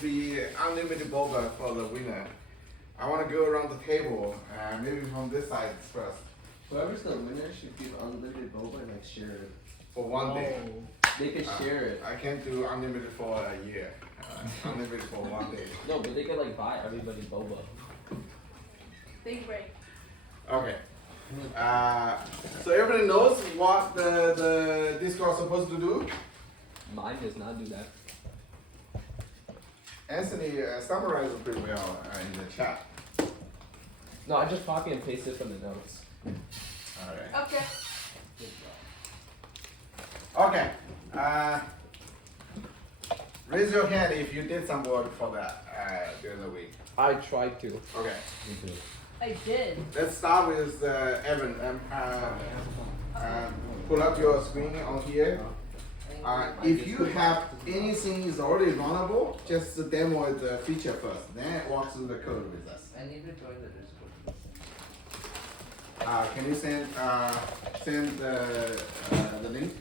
The unlimited boba for the winner. I want to go around the table, maybe from this side first. Whoever's the winner should give unlimited boba and like share it. For one day. They can share it. I can't do unlimited for a year. Unlimited for one day. No, but they can like buy everybody boba. Big break. Okay. So everybody knows what the Discord is supposed to do? Mine does not do that. Anthony summarized it pretty well in the chat. No, I just copy and paste it from the notes. Alright. Okay. Okay. Raise your hand if you did some work for that during the week. I tried to. Okay. Me too. I did. Let's start with Evan. Pull up your screen on here. If you have anything is already runnable, just demo the feature first. Then walk through the code with us. I need to join the Discord. Can you send the link?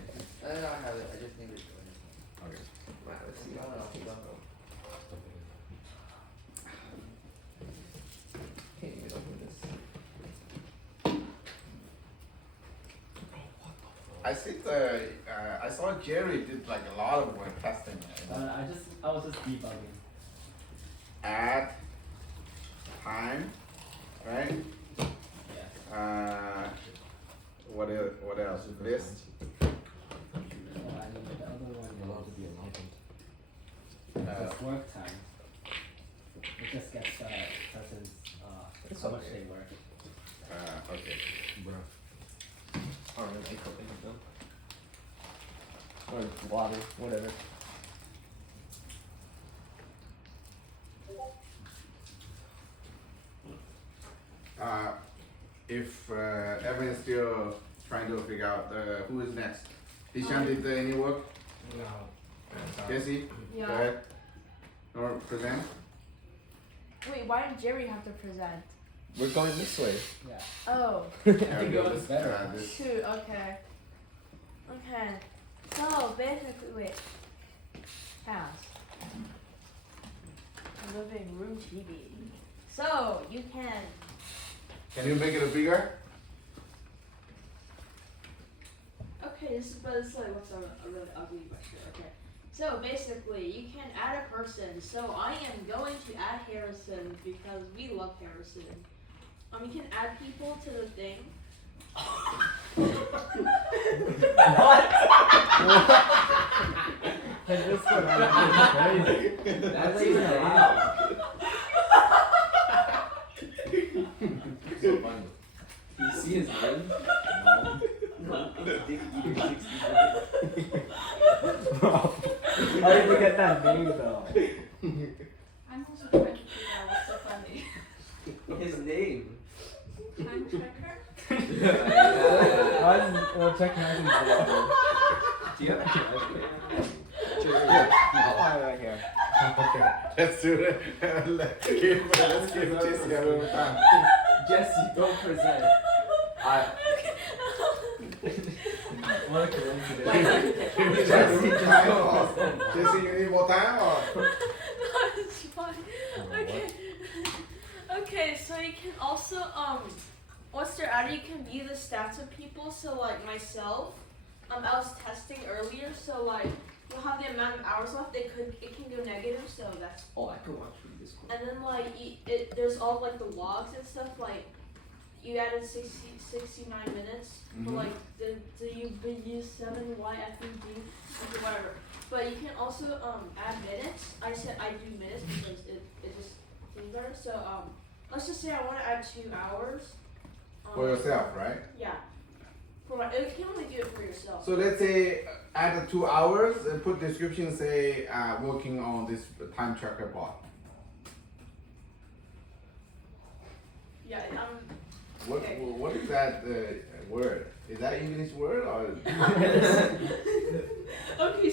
I don't have it. I just need to join it. Okay. Wow, let's see No, how no, this no. Can't even open this. I think I saw Jerry did like a lot of work testing. I was just debugging. Add time, right? Yeah. What else? What else? List. Oh, I need the other one. Allowed to be enlightened. It's work time. It just gets person's It's how much okay. they work. Okay. Bruh. Or maybe cooking them. Or water, whatever. If everyone's still trying to figure out who is next. Dishan did any work? No. Jesse? Yeah. Go ahead. Or present? Wait, why did Jerry have to present? We're going this way. Yeah. Oh. I think it was better. This. Shoot, okay. Okay. So basically, wait. House. Living room TV. So you can. Can you make it bigger? Okay, but it's like what's a really ugly picture. Okay. So basically, you can add a person. So I am going to add Harrison because we love Harrison. You can add people to the thing. Hey, this one is crazy. That's even allowed. So funny. Do you see his lens? No. It's dick eating 69. How did you get that name though? I'm also trying to figure out what's so funny. His name. Time tracker? Why is check my below? Do you have a calculator? Right here. Okay. Let's do it. Let's give Jesse a little time. Jesse, don't present. What a coincidence. Jesse, Jesse, you need more time or? No, it's fine. Okay. Okay, so you can also once they're added, you can view the stats of people. So like myself, I was testing earlier. So like you'll have the amount of hours left. It can go negative. So that's. Oh, I could watch from Discord. And then like there's all like the logs and stuff. Like you added 69 minutes. But like the you 7 YFED and whatever. But you can also add minutes. I said I do minutes because it just seems better. So let's just say I want to add 2 hours. For yourself, right? Yeah. You can only do it for yourself. So let's say add 2 hours and put description say working on this time tracker bot. Yeah. What is that word? Is that English word or? Okay,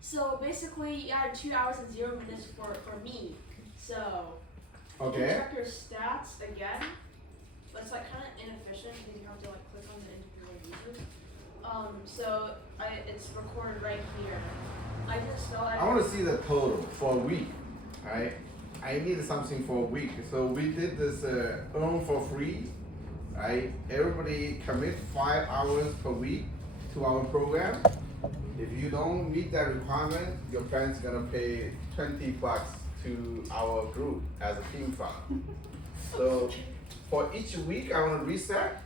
so basically you add 2 hours and 0 minutes for me. So you Okay. can check your stats again, but it's like kind of inefficient because you have to like click on the individual users. So it's recorded right here. I just know I want to see the total for a week, right? I need something for a week. So we did this earn for free, right? Everybody commit 5 hours per week to our program. If you don't meet that requirement, your parents gonna pay $20 to our group as a team fund. So for each week, I want to reset.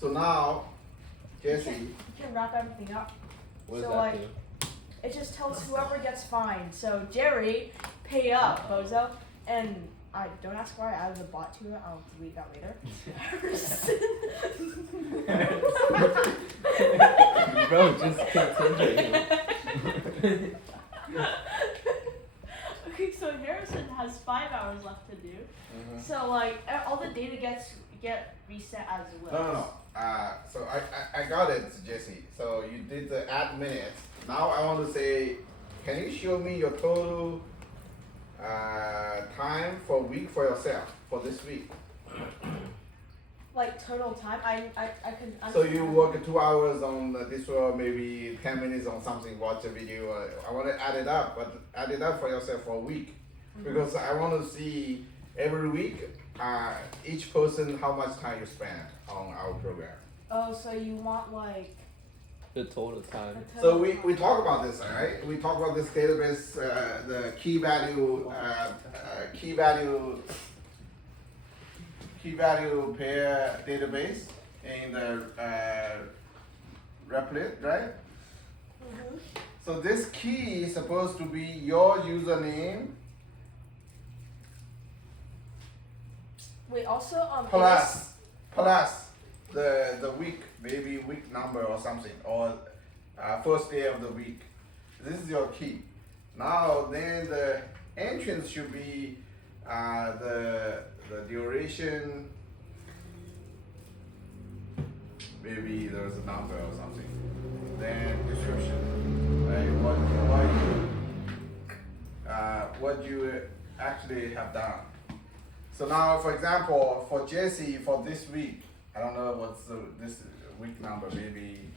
So now, Jesse, You can wrap everything up. What does So, that like, do? It just tells whoever gets fined. So Jerry, pay up, bozo. And I don't ask why I added the bot to it. I'll delete that later. Bro, just continue. Okay, so Harrison has 5 hours left to do. So like all the data get reset as well. no. So I got it, Jesse. So you did the add minutes. Now I want to say, can you show me your total time for a week for yourself for this week? Like total time, I can. So you work 2 hours on this one, maybe 10 minutes on something, watch a video. I want to add it up, but add it up for yourself for a week. Because I want to see every week, each person, how much time you spend on our program. Oh, so you want like The total time. the So total we time. talk about this, right? We talk about this database, the key value pair database in the Replit, right? So this key is supposed to be your username Wait, also plus the week, maybe week number or something, or first day of the week. This is your key. Now then the entrance should be the duration. Maybe there's a number or something. Then description, right? What you actually have done. So now, for example, for Jesse, for this week, I don't know what's this week number, maybe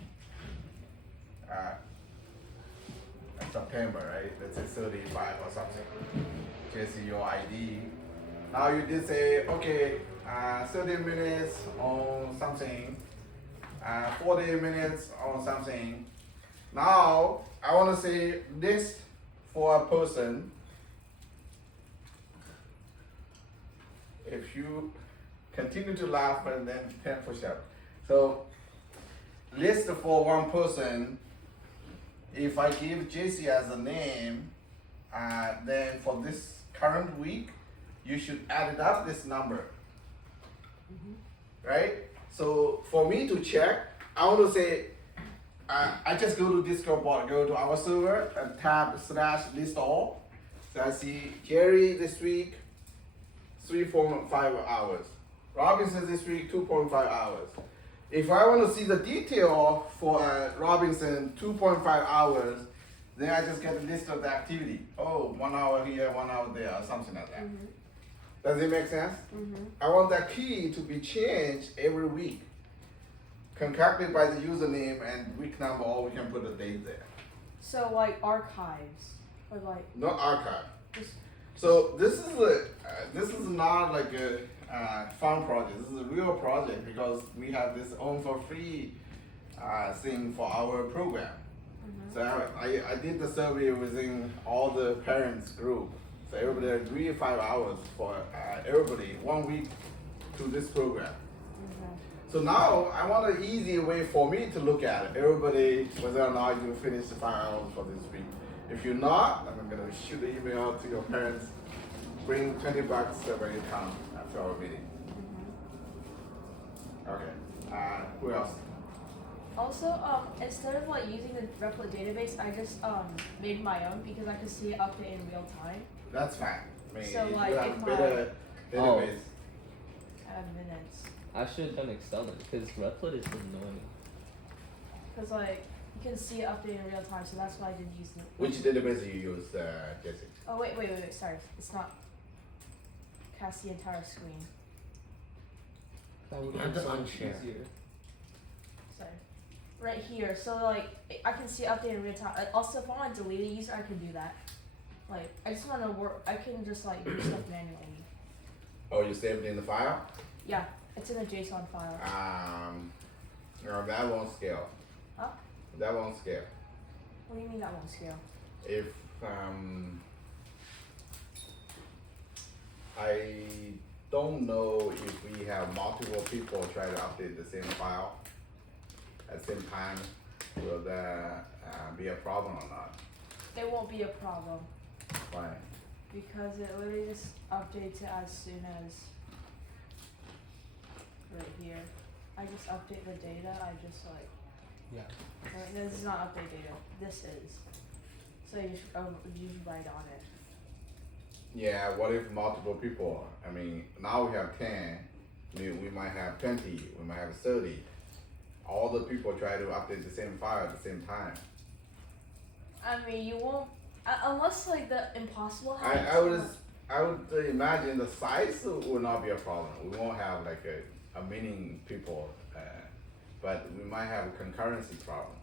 September, right? Let's say 35 or something. Jesse, your ID. Now you did say, okay, 30 minutes on something, 40 minutes on something. Now, I want to say list for a person. If you continue to laugh and then 10 push-up. So list for one person. If I give JC as a name, then for this current week, you should add it up this number. Right? So for me to check, I want to say, I just go to Discord bot, go to our server and tab / list all. So I see Jerry this week, 3.5 hours. Robinson this week, 2.5 hours. If I want to see the detail for Robinson, 2.5 hours, then I just get a list of the activity. Oh, 1 hour here, 1 hour there, or something like that. Does it make sense? I want that key to be changed every week, concocted by the username and week number, or we can put a date there. So like archives or like Not archive. just So this is not like a fun project. This is a real project because we have this own for free thing for our program. So I did the survey within all the parents group. So everybody agreed 5 hours for everybody 1 week to this program. So now I want an easy way for me to look at it. Everybody, whether or not you finish the 5 hours for this week. If you're not, I'm gonna shoot an email to your parents. Bring $20 when you come after our meeting. Okay. Who else? Also, instead of like using the Replit database, I just made my own because I could see it update in real time That's fine. I mean, So, you like, have if better database. at minutes. I should have done Excel because Replit is annoying. Cause like you can see it update in real time, so that's why I didn't use the. Which database you use, Jesse? Oh wait, sorry, it's not. Cast the entire screen. That would You have make to so much unshare. easier. Sorry. right here. So like I can see update in real time. Also, if I want to delete a user, I can do that. Like I just want to work. I can just like do stuff manually. Oh, you saved it in the file? Yeah, it's in a JSON file. No, that won't scale. Huh? That won't scale. What do you mean that won't scale? If I don't know if we have multiple people try to update the same file at the same time, will that be a problem or not? It won't be a problem Why? because it literally just updates it as soon as right here. I just update the data. I just like. Yeah. Right, this is not update data. This is. So you should write on it. Yeah, what if multiple people? I mean, now we have 10, we might have 20, we might have 30. All the people try to update the same file at the same time. I mean, you won't unless like the impossible happens. I would imagine the size will not be a problem. We won't have like a million people, but we might have a concurrency problem.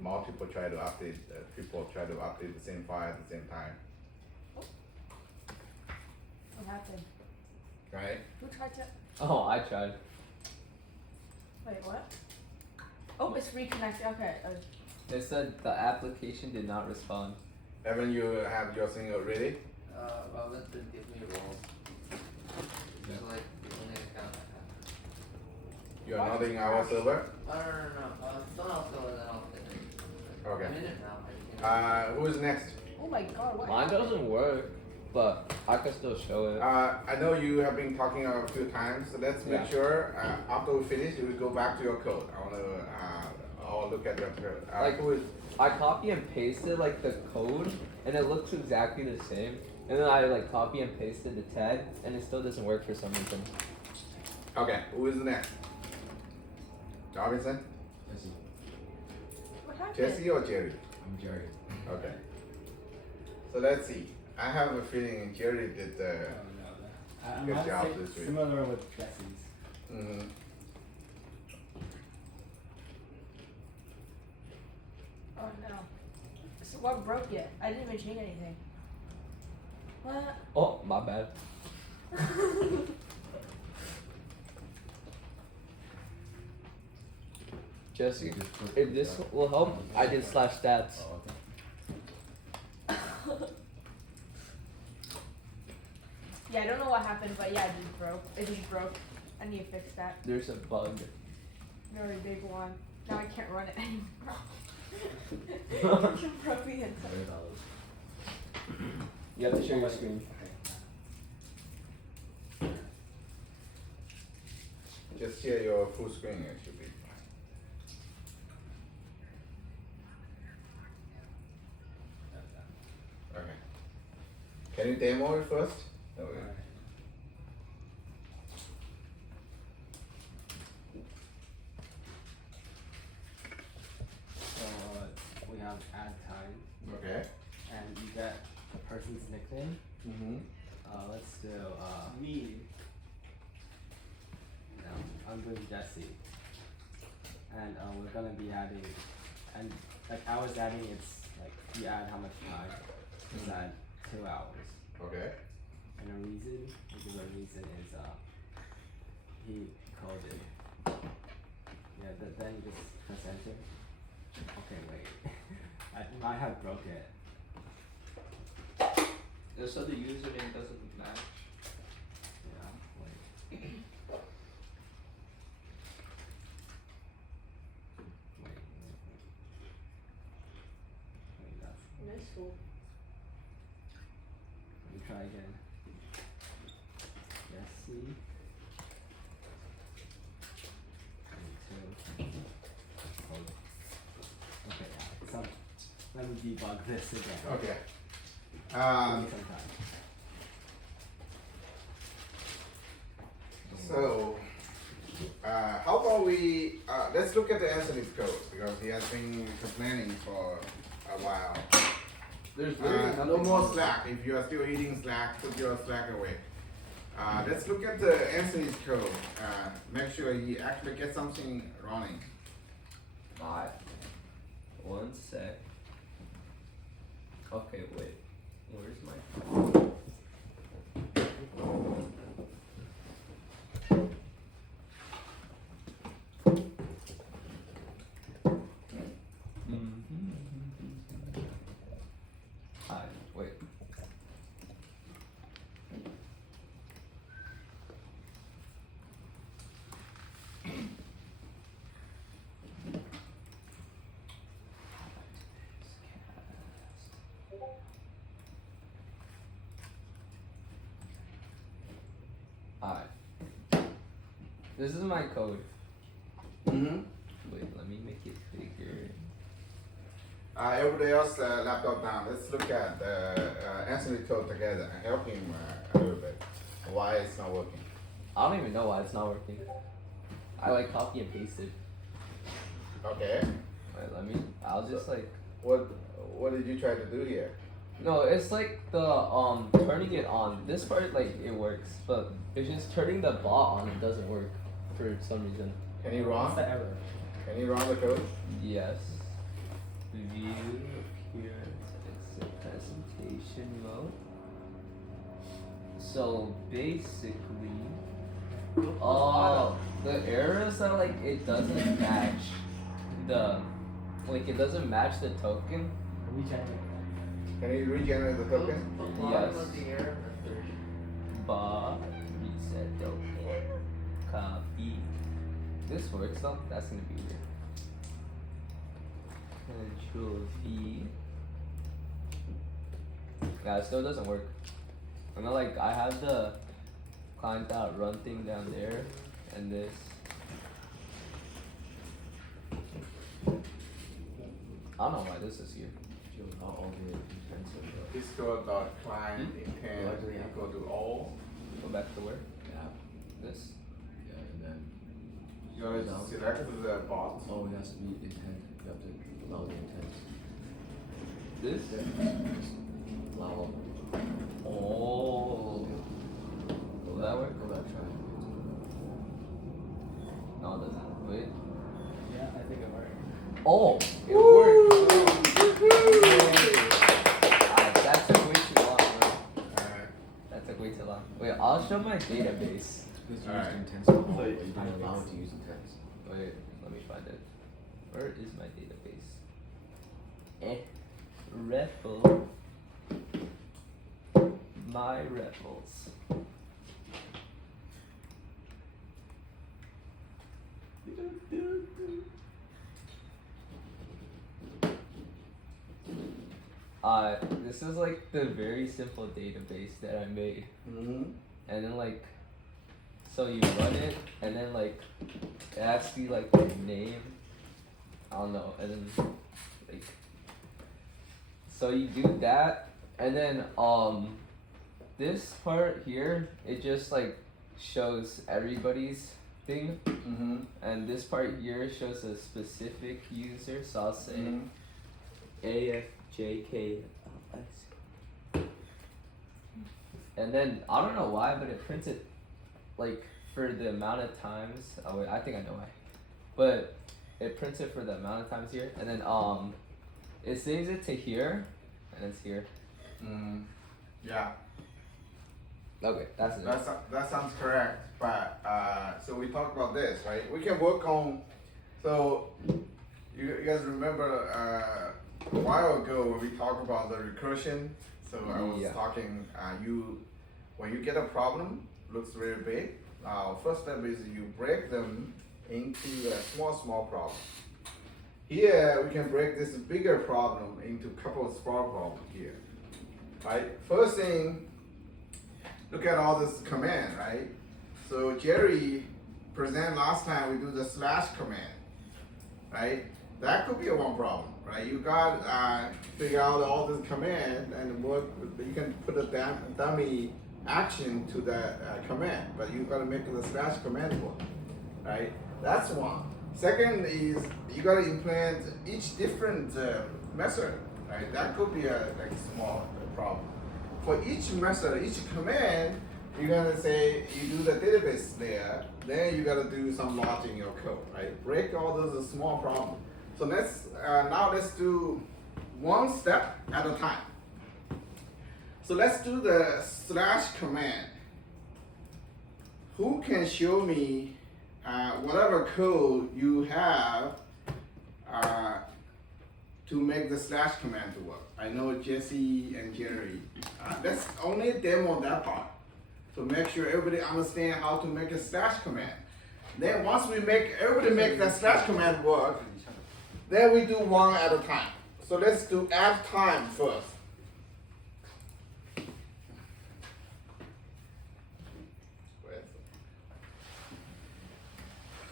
Multiple try to update, people try to update the same file at the same time, What happened? right? Who tried to? Oh, I tried. Wait, what? Oh, it's reconnected. Okay. They said the application did not respond. Evan, you have your thing already? Robin didn't give me roles. It's like the only account I have. You are not in our server? Oh, no. Someone else go and then I'll finish. Okay. I'm in it now. I just Who is next? Oh my God! What? Mine doesn't work, but I can still show it. I know you have been talking a few times, so let's make Yeah. sure after we finish, we go back to your code. I want to I'll look at your code. Like- who is, I copy and pasted like the code, and it looks exactly the same. And then I like copy and pasted the tag, and it still doesn't work for some reason. okay, who is next? Robinson? What happened? Jesse or Jerry? I'm Jerry. Okay. So let's see. I have a feeling Jerry did the. I'm Good gonna job say this week. similar with Jesse's. Mm-hmm. Oh no. So what broke it? I didn't even change anything. What? Oh, my bad. Jesse, if this will help, I did slash stats. Yeah, I don't know what happened, but yeah, it just broke. It just broke. I need to fix that. There's a bug. Very big one. Now I can't run it anymore. It broke the inside. You have to share your screen. Just share your full screen, it should be fine. Okay. Can you demo it first? No, wait. So we have add time, Okay. and you get the person's nickname. Mm-hmm. Let's do me. No, I'm doing Jesse, and we're gonna be adding, and like I was adding, it's like you add how much time. It's at 2 hours, Okay. and the reason is he coded. Yeah, then you just press enter. Okay, wait. I might have broke it. So the username doesn't match. Yeah, wait. Wait, that's. Nice school. Let me try again. Jesse. 22. Okay, yeah. Let me debug this again. Okay. Give me some time. So, how about we, let's look at the Anthony's code, because he has been complaining for a while. There's No more Slack. If you are still eating Slack, put your Slack away. Let's look at the Anthony's code. Make sure he actually gets something running. Alright. One sec. Okay, wait. Where's my Alright, wait. Alright. This is my code. Mm-hmm. Wait, let me make it bigger. Everybody else laptop down. Let's look at Anthony code together and help him a little bit. Why it's not working? I don't even know why it's not working. I like copy and paste it. Okay. Wait, let me. I'll just like. What did you try to do here? No, it's like the turning it on. This part like it works, but it's just turning the bot on. It doesn't work for some reason. Can you What's run? the error? Can you run the code? Yes. View appearance. Exit presentation mode. So basically, the error is that like it doesn't match it doesn't match the token. Regenerate. Can you regenerate the token? Yes. Was the error method? Bar reset token. Copy. This works though. That's gonna be weird. Control V. Yeah, it still doesn't work. And then like I have the client.run thing down there and this. I don't know why this is here. Not all the intents of the Discord.client intent Largely equal to all. Go back to where? app. This? Yeah, and then You gotta select the bot. oh, it has to be intent. You have to allow the intent. This? Just allow all. Oh. Will that work? Go back, try. No, it doesn't. Wait. Yeah, I think it worked. Oh! It worked! That took way too long, bro. That took way too long. Wait, I'll show my database. Because you Alright. used intents on all, So but you it's didn't allow it to use intents. Wait, let me find it. Where is my database? REPL. My REPLs. This is like the very simple database that I made. Mm-hmm. And then like, so you run it, and then like, it asks you like the name, I don't know, and then like, so you do that, and then this part here, it just like shows everybody's thing, Mm-hmm. and this part here shows a specific user, so I'll say Mm-hmm. AFJK. And then I don't know why, but it prints it like for the amount of times. Oh wait, I think I know why. But it prints it for the amount of times here, and then it saves it to here, and it's here. Mm. Yeah. Okay, that's it. That sounds correct, but so we talked about this, right? We can work on. So you guys remember a while ago when we talked about the recursion? So I was Yeah. talking. When you get a problem, looks very big. First step is you break them into a small problem. Here we can break this bigger problem into a couple of small problems here, right? First thing. Look at all this command, right? So Jerry present last time we do the slash command, right? That could be a one problem, right? You got figure out all this command and work. You can put a dummy action to that command, but you gotta make the slash command work, right? That's one. Second is you gotta implement each different method, right? That could be a like small problem. For each method, each command, you're gonna say you do the database there, then you gotta do some logic in your code, right? Break all those small problems. So now let's do one step at a time. So let's do the slash command. Who can show me whatever code you have to make the slash command to work? I know Jesse and Jerry. Let's only demo that part to make sure everybody understand how to make a slash command. Then once everybody make that slash command work, then we do one at a time. So let's do add time first.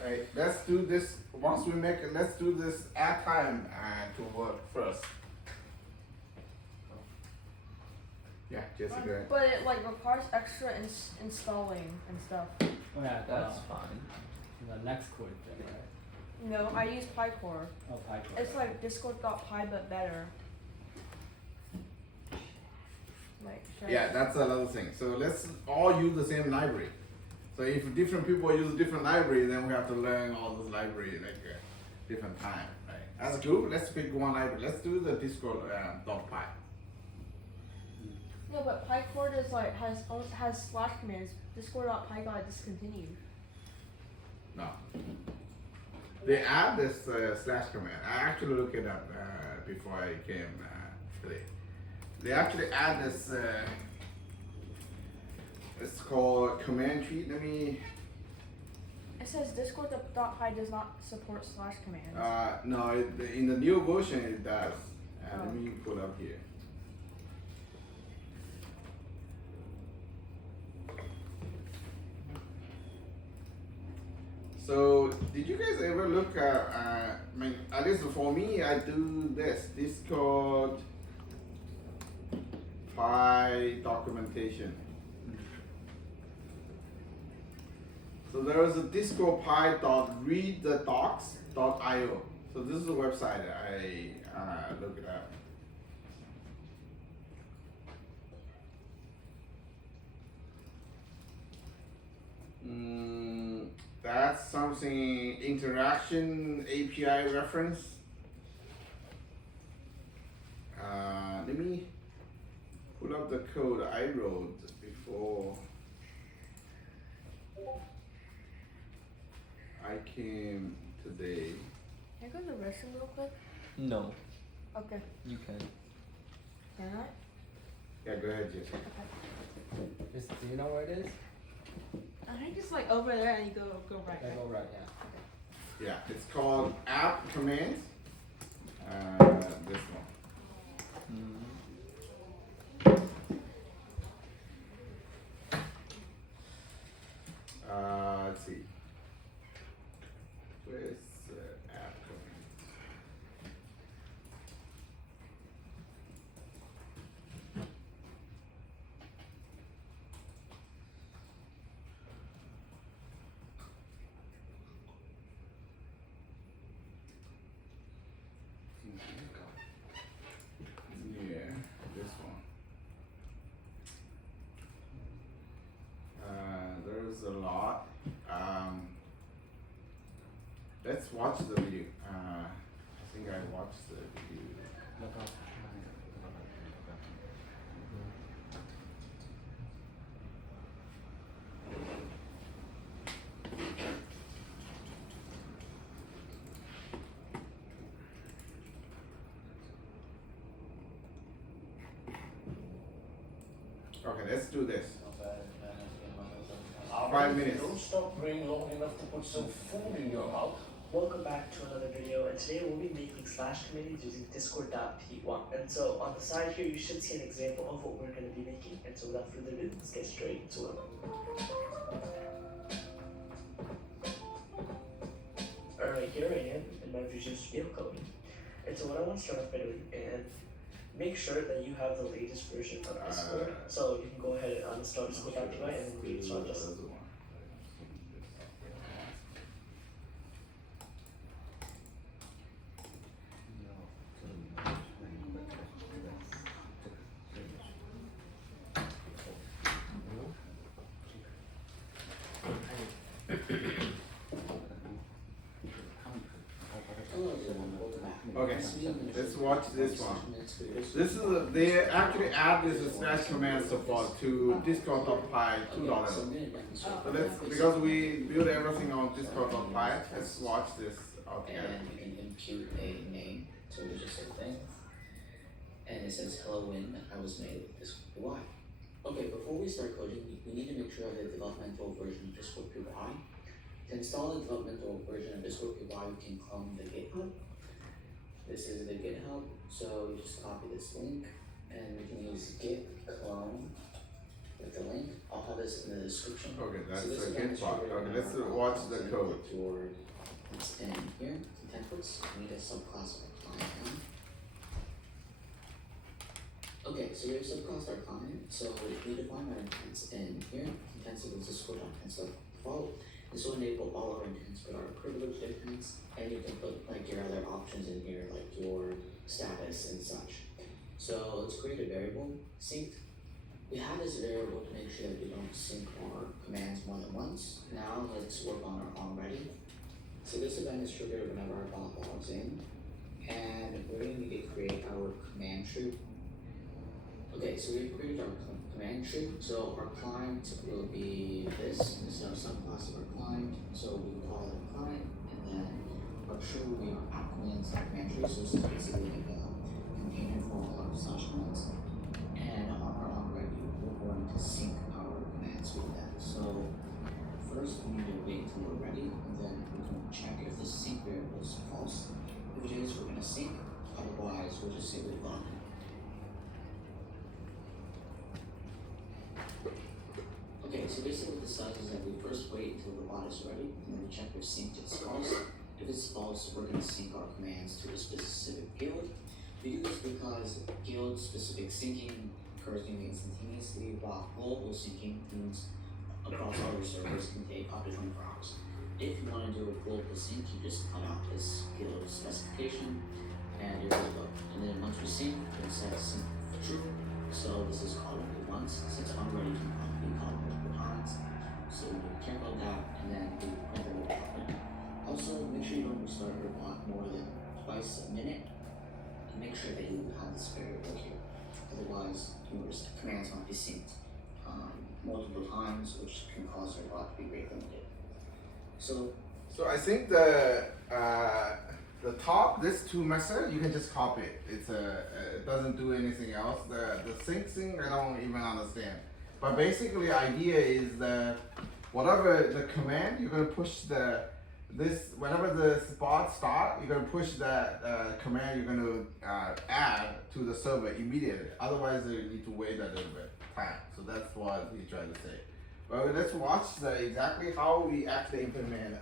Alright, let's do this. Once we make it, let's do this add time to work first. Yeah, Jesse, go ahead. But it like requires extra installing and stuff. Oh yeah, That's fine. the next code thing, right? No, I use PyCore. Oh, Python. It's like Discord.py but better. Like, should I- Yeah, that's another thing. So let's all use the same library. So if different people use different library, then we have to learn all those library like different time, right? As a group, let's pick one library. Let's do the Discord .py. No, but PyCore is like has slash commands. Discord.py got discontinued. No. They add this slash command. I actually looked it up before I came today. They actually add this. It's called command tree. Let me. It says Discord.py does not support slash commands. No, in the new version it does. Let me pull up here. So, did you guys ever look at, I mean, at least for me, I do this, Discord Py documentation. So there is a Discord Py.readthedocs.io. So this is the website I looked it up. That's something interaction API reference. Let me pull up the code I wrote before I came today. Can I go to the restroom real quick? No, Okay. you can. Can I? Yeah, go ahead, Jesse. Just, do you know where it is? I think it's like over there and you go right. Yeah, go right, yeah. Yeah, it's called app commands. This one. Let's see. Where's the app commands? Yeah, this one. There's a lot. Let's watch the video. I think I watched the video. Look up. Okay, let's do this. 5 Alright, minutes. Don't stop praying long enough to put some food in your mouth. Welcome back to another video, and today we'll be making slash commands using Discord.py. And so on the side here, you should see an example of what we're going to be making. And so without further ado, let's get straight into it. Alright, here I am in my Visual Studio Code. And so what I want to start off by doing is make sure that you have the latest version of Discord. So you can go ahead and uninstall Discord.py and then reinstall this. let's watch this one. This is they actually add this slash command support to Discord.py $2. So let's because we build everything on Discord.py. Let's watch this out together. And you can impute a name to the register thing. And it says, hello Win, I was made with this UI. Okay, before we start coding, we need to make sure that the developmental version of Discord UI. To install the developmental version of Discord UI, we can clone the GitHub. This is the GitHub, so you just copy this link, and we can use git clone with the link. I'll have this in the description. Okay, that's So this a is good part. demonstrated Okay, in let's our watch process the and code. your- It's in here, templates, we need a subclass of a client now. Okay, so we have subclass our client, so we define our intents in here. Intents equals Discord.intents by default. This will enable all our intents but our privileged intents, and you can put like your other options in here, like your status and such. So let's create a variable, synced. We have this variable to make sure that we don't sync our commands more than once. Now let's work on our onReady. So this event is triggered whenever our bot logs in, and we're going to need to create our command tree. Okay, so we've created our command tree. So our client will be this. This is our subclass of our client. So we call it client, and then our tree will be our app commands command tree. So this is basically like a container for all our slash commands. And on our onReady, we're going to sync our commands with that. So first, we need to wait until we're ready, and then we're going to check if the sync variable is false. If it is, we're going to sync. Otherwise, we'll just say we've gone. Okay, so basically what this does is that we first wait until the bot is ready, and then we check if synced is false. If it's false, we're going to sync our commands to a specific guild. We do this because guild-specific syncing occurs nearly instantaneously, while global syncing means across all your servers can take up to 24 hours. If you want to do a global sync, you just cut out this guild specification, and you're good to go. And then once we sync, we'll set sync true. So this is called only once, since onReady can be called multiple times. So we be careful of that, and then we print the little button. Also, make sure you don't restart your bot more than twice a minute, and make sure that you have this variable here. Otherwise, your commands might be synced multiple times, which can cause your bot to be rate limited. So I think the top, this two method, you can just copy it. It's it doesn't do anything else. The sync thing, I don't even understand. But basically, idea is that whatever the command, you're gonna push whenever the spot start, you're gonna push that command. You're gonna add to the server immediately. Otherwise, you need to wait a little bit time. So that's what we try to say. Well, let's watch exactly how we actually implement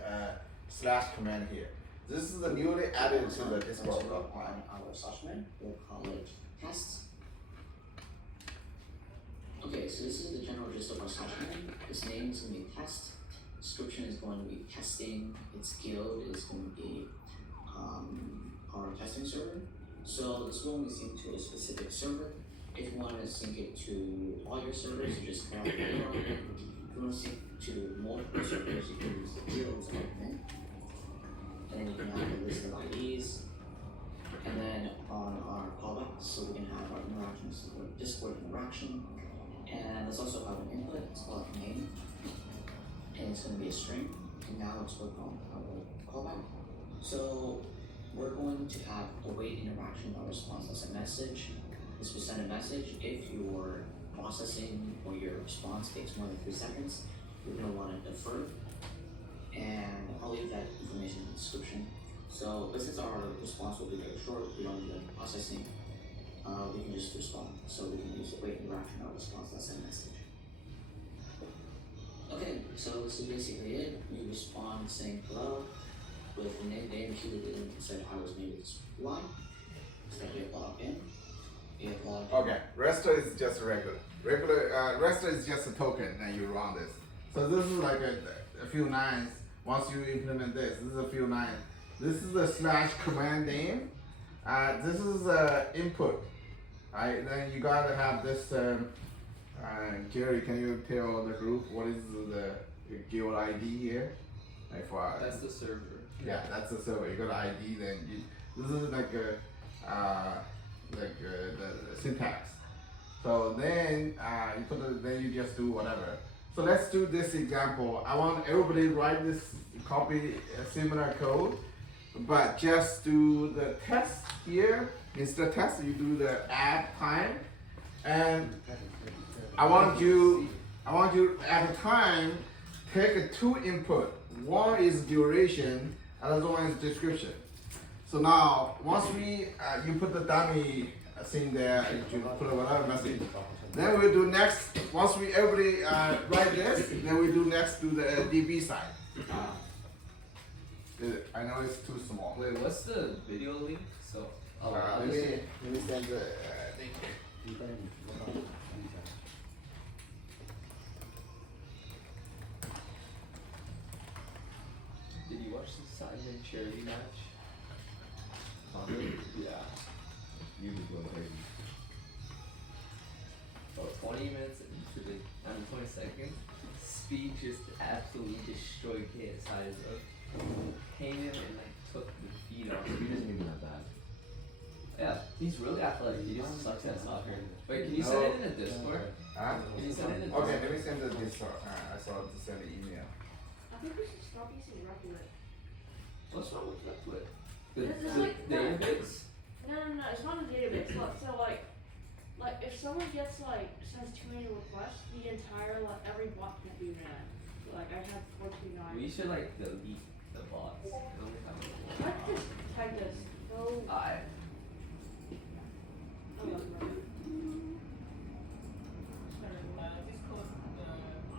slash command here. This is the newly added to the Discord. on our slash command, we'll call it test. Okay, so this is the general gist of our slash command. Its name is going to be test. Description is going to be testing. Its guild is going to be our testing server. So this will only sync to a specific server. If you want to sync it to all your servers, you just grab the URL. If you want to sync to multiple servers, you can use the guilds argument. And then you can have a list of IDs. And then on our callbacks, so we can have our interactions with Discord interaction. And let's also have an input, it's called name. And it's going to be a string. And now let's work on our callback. So we're going to have await interaction by response as a message. This will send a message if your processing or your response takes more than 3 seconds. You're going to want to defer. And I'll leave that information in the description. So, but since our response will be very short, we don't need any processing, we can just respond. So we can use the wait interaction or response that's a message. Okay, so this is basically it. We respond saying hello with the name included in and said I was made with this line. So that we have logged in. We have logged in. Okay, Resta is just regular. Resta is just a token and you run this. So this is like a few lines. Once you implement this is a few lines. This is the slash command name. This is the input. Then you gotta have this. Jerry, can you tell the group what is the guild ID here? That's the server. Yeah, that's the server. You got ID, then This is like the syntax. So then you put then you just do whatever. So let's do this example. I want everybody write this copy similar code, but just do the test here. Instead of test, you do the add time, and I want you at a time take two input. One is duration, another one is description. So now once we you put the dummy thing there, you put whatever message. Then we do next. Once we everybody write this, then we do next to the DB side. I know it's too small. Wait, what's the video link? So, let me send the link. did you watch the Simon charity match? Yeah. You would go crazy. About 20 minutes into the 20 seconds, Speed just absolutely destroyed KSI, bro. Came in and like took the feet off. He doesn't even that bad. Yeah, he's really athletic. He just sucks at soccer. Wait, can you send it in a Discord? Huh? Can you send it in a Okay, Discord? let me send the Discord. I saw to send the email. I think we should stop using Replit. What's wrong with Replit? This is The like database? No, it's not a database. Look, so like if someone sends too many requests, the entire every bot can do that. Like I have 429. We should like delete the bots. Let's just type this. Go. I. Oh, that's right.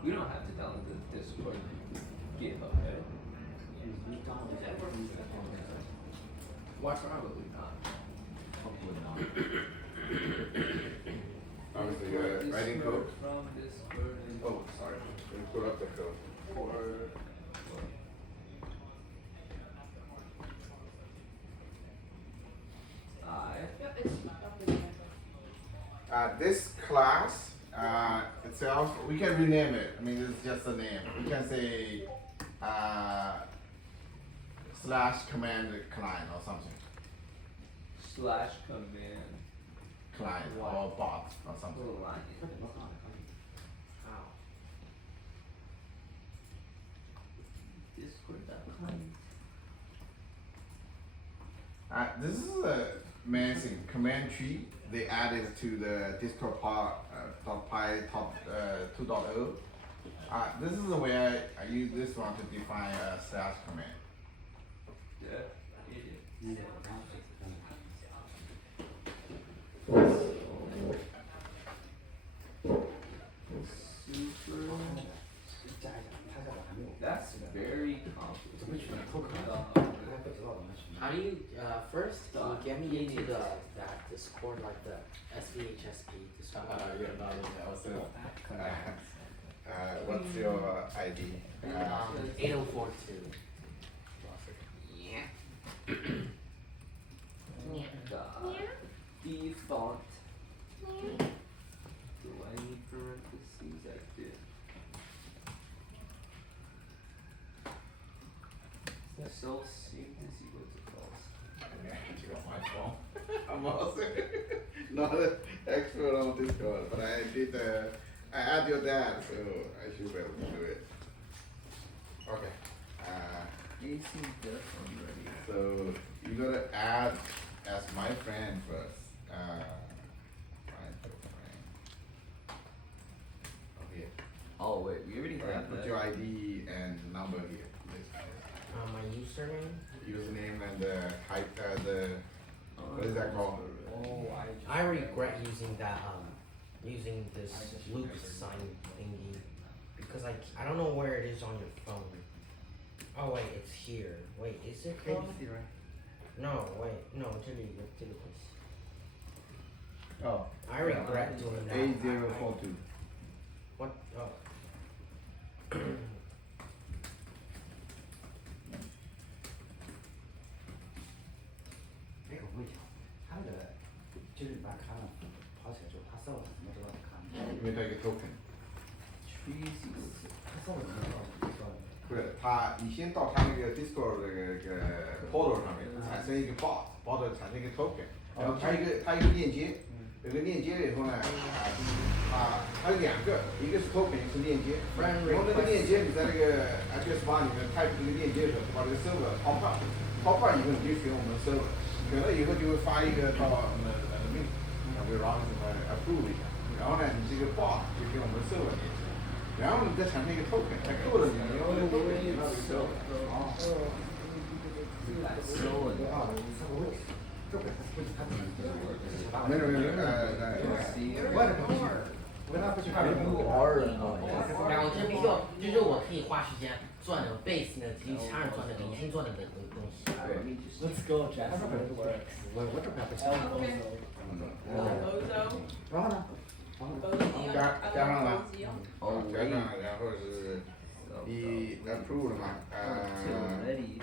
We don't have to download the Discord GitHub, right? Why probably not? Hopefully not. Obviously, you're writing code. From Discord and Oh, sorry. Let me pull up the code. Yep, it's up in there. This class itself, we can rename it. I mean, it's just a name. We can say / command client or something. / command Client or bot or something. line. Discord.com. This is a main thing, command tree. They added to the Discord .py top 2.0. This is the way I use this one to define a / command. Yeah. That's very complicated. How do you first get me into that Discord, like the SVHSP Discord? You're not in there. What's your ID? 8042. Yeah. Default. Do I need parentheses? I did. So seem to see what's it false. You got my phone. I'm also not an expert on Discord, but I add your dad, so I should be able to do it. Okay. AC def already. So you gotta add as my friend first. Find your friend. Okay. Oh wait, we already Alright, have put that. your ID and number here. My username? Username and the height, what is that called? Oh, I regret using that using this loop sign thingy because I don't know where it is on your phone. Oh wait, it's here. Wait, is it called? No, wait, no, Oh. I regret doing that. 8042. What? Oh. 哎，我问一下，他那个就是你把卡跑起来之后，他扫了什么都让你看。因为它一个 token。 他扫了什么都让你看。不是，你先到他那个 Discord 那个 portal 上面产生一个 bot bot 产生一个 token，然后它一个链接，有个链接以后呢，它有两个，一个是 token，一个是链接。然后那个链接你在那个 address bar 里面 type 这个链接的时候，把这个 server pop up 以后你就选我们的 server， 选了以后就会发一个到我们的link，比如 run 什么 approve 一下，然后呢你这个 bot 就跟我们的 server 连接，然后你再产生一个 token， 它够了你用这个 token 连到这个 server。没有，然后这必须要，就是我可以花时间赚的 base 呢，其他人赚的零星赚的东西。 Let's go, Jeff. Bozo. 然后呢？ Bozo. 加上了，哦，加上，然后是你 approve 了嘛？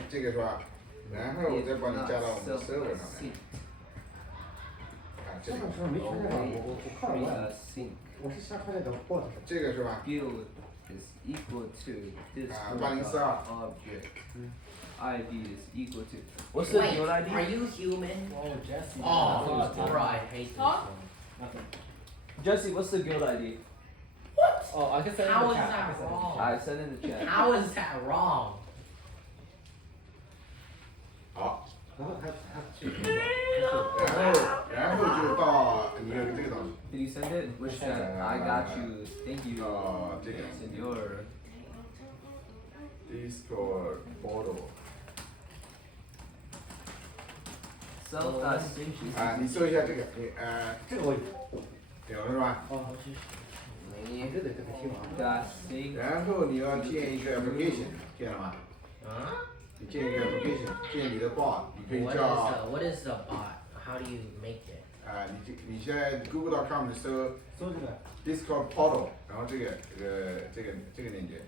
这个是吧？然后我再把你加到我们的 server 上面。这个时候没看见我看了，我是瞎看那个 bot。这个是吧？ Build is equal to this 802 object. ID is equal to. What's the build ID? Are you human? Oh, Jesse. Oh, bro, I hate this. Huh? Nothing. Jesse, what's the guild ID? What? Oh, I can send it in How the is chat. that wrong? I sent in the chat. How is that wrong? 好，然后他然后就到你有这个东西。 Did you send it? Which chat? I got you. Thank you. 这个 Senor. Discord portal。 Self.sync. 你搜一下这个，这个我有了是吧？哦，你这得听完。 Sync. 然后你要建一个 application， 建了吗？你建一个 application， 建你的 bot， 你可以叫。What is a bot? How do you make it? 你现在 Google.com 搜这个 Discord portal， 然后这个链接。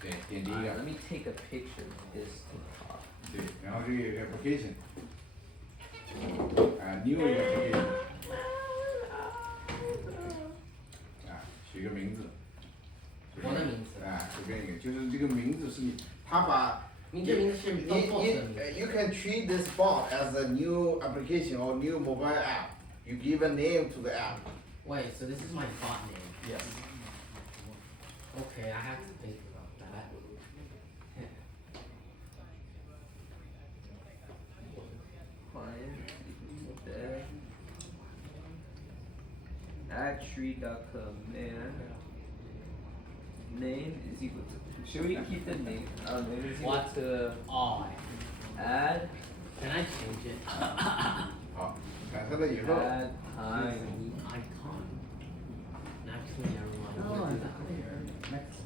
对，点第一个。 Let me take a picture of this to top. 对，然后这个有个 application， new application， 取个名字。我的名字。随便一个，就是这个名字是你，他把。 你这名字是 You can treat this bot as a new application or new mobile app. You give a name to the app. Wait, so this is my bot name? Yes. Okay, I have to think about that. Add tree.command. Name is equal to. Should we keep the name? Name is equal What? to. Oh, Add. can I change it? 好，改成了以后。 Add time. Icon. Actually, never mind. Oh, What is that that? here. Next.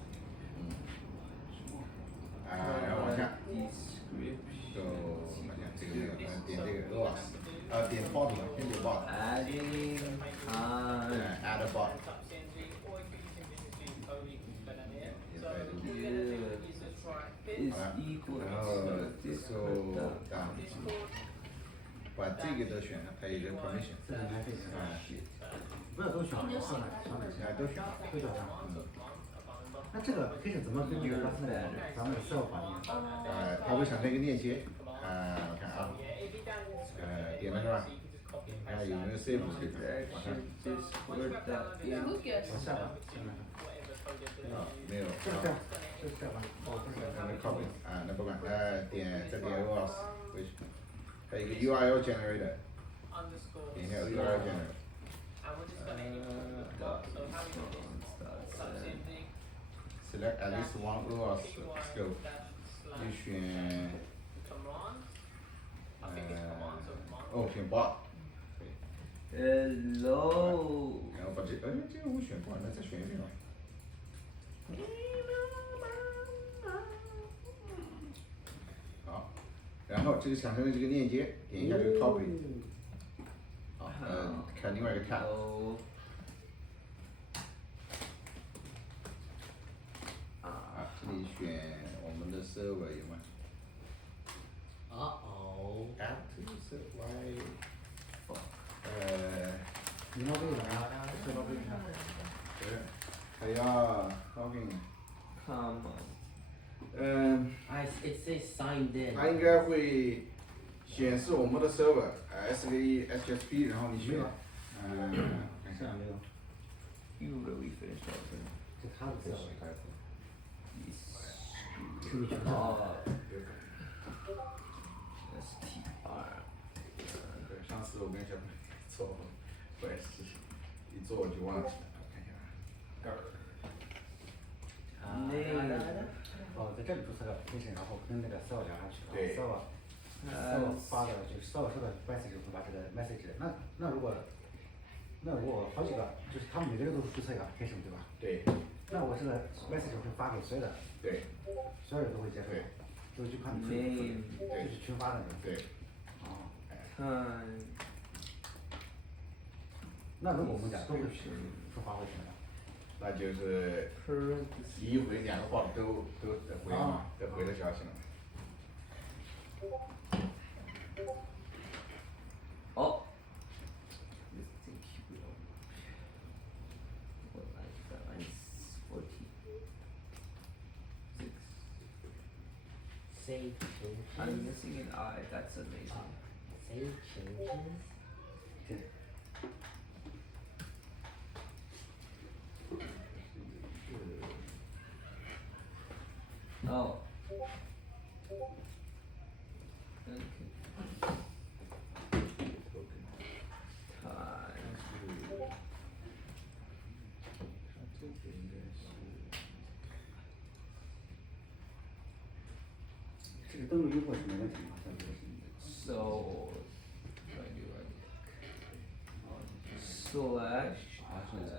然后往下， Description. 就往下这个没有，点这个 OS， 点 bot 嘛，先点 bot。 Adding time. Add a bot。 Is equal 然后 to 就 down， 把这个都选了，它有一个 permission。 这个还可以不要都选了，上来。都选了。都选上。那这个 application 怎么跟那个咱们的 server 反应？它会产生一个链接，我看啊，点了是吧？看有没有 save 这个，往上。 Lucas. 往下吧，没有。就是这样吧。那 copy， 那不管，再点 OS， 回去，还有一个 URL generator， 点一下 URL generator。 Select at least one OS scope， 就选，选 bot。 Hello. 然后把这个我选 bot， 那再选一遍吧。 好，然后这个产生的这个链接，点一下这个 copy， 好，看另外一个 tab， 这里选我们的 server 有吗 ？Add to server， 你那这个知道这个看。还要 login。 Come on. It says signed in. 它应该会显示我们的 server SVE HSP， 然后你选看一下 You really finished all of it. 是他的 server。 STR 对，上次我跟小朋友做坏事情，一做我就忘记了，我看一下。哦，在这里注册个 application， 然后跟那个 server 连上去，对然后 server 发的就是 server 收的 message 会把这个 message， 那如果好几个，就是他们每个人都注册一个 application 对吧？对那我这个 message 会发给所有的，对所有人都会接受，对就看你，name 就是群发的那种。对。哦， time 那如果我们俩都会说话会怎么样？那就是一回两个话都回嘛，都回的消息了。哦。This thing cute. What line is that? Line 14. 6. Save I'm changes. missing an I. That's amazing. Save changes. Oh. Okay. Time. 这个登录优化是没问题吗？像这个是。 So. Slash.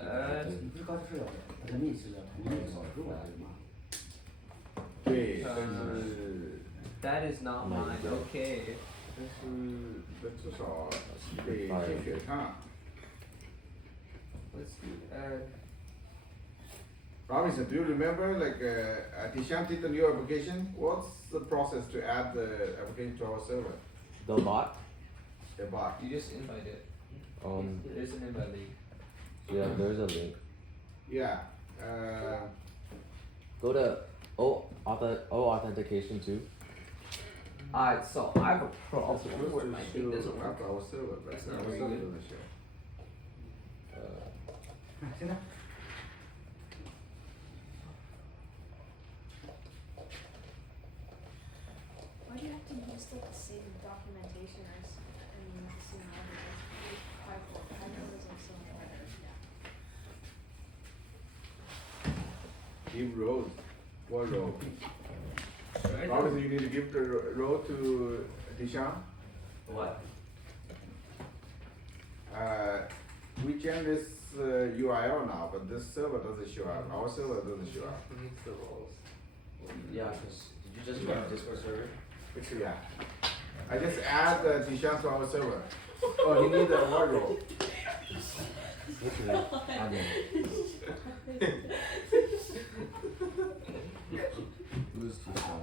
Add. 你不是刚才说要人民是要同意少数啊，对吗？对，但是 That is not mine. Okay. 但是至少得先选上。 Let's do add. Robinson, do you remember like Dishan did the new application? What's the process to add the application to our server? The bot? The bot. You just invite it. There's an invite link. Yeah, there's a link. Yeah. Go to O authentication too. Alright, so I have a problem It's supposed where to my thing show doesn't work. up our server, but It's our not very server good. doesn't show. 现在 Why do you have to use like the same documentation as the same order? That's pretty powerful. Python is also Give rows. What row? Obviously, you need to give the row to Dishan. What? We change this URL now, but this server doesn't show up. Our server doesn't show up. Who needs the roles? Yeah, because did you just run a Discord server? Actually, yeah. I just add Dishan to our server. Oh, he needs a word row. Who's Deshaun?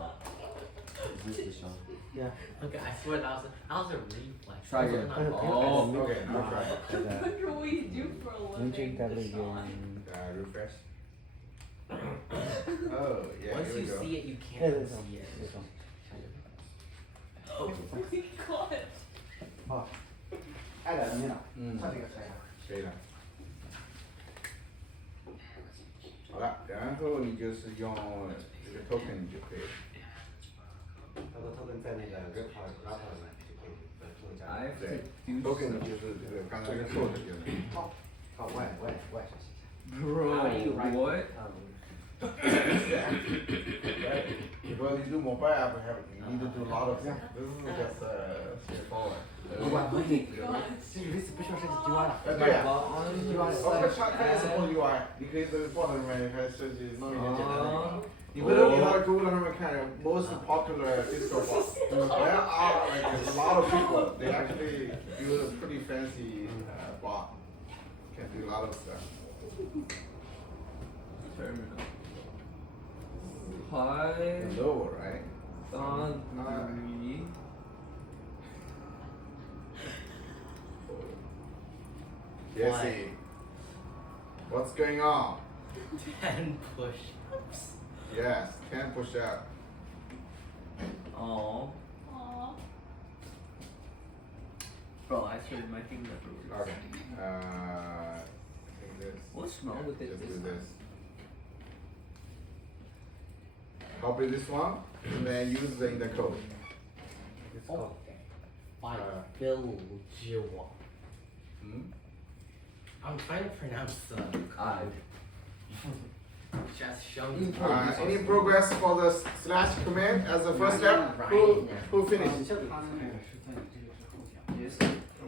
Is this Deshaun? Yeah. Okay, I swear that was a reflex. Try again. Oh, okay, now try. What do we do for a living? Refresh. Oh, yeah, Once here we you go. see it, you can't unsee it. Oh my god. 哦，挨着你了，他这个才可以了。好了，然后你就是用这个 token 就可以了。他说他们在那个 report 里面就可以做加。 I have to 对 do ，token some- 就是这个刚才说的就是。好，好，我也学习一下。 Bro, How do you write what? Because you do mobile app, you need to do a lot of things. This is just straightforward. 不管问题，这有一次不需要设计 UI 了。对呀。 On 我们它开始 support UI，你可以在 bot 里面开始设计弄一点简单的。Oh. 你回头你到 Google 上面看 most popular Discord bot， there are like a lot of people. They actually build a pretty fancy bot. Can do a lot of stuff. Terminal. Hi. Hello, right? On 3. Jesse, what's going on? 10 push-ups. Yes, 10 push up. Oh. Aww. Bro, I swear my thing never works. Okay. This. What's wrong with it? Just do this. Copy this one and then use the code. It's called Uh, Bilgewa. Hmm? I'm trying to pronounce the code. Just show me. Any progress for the slash command as the first step? Who finished? Yes.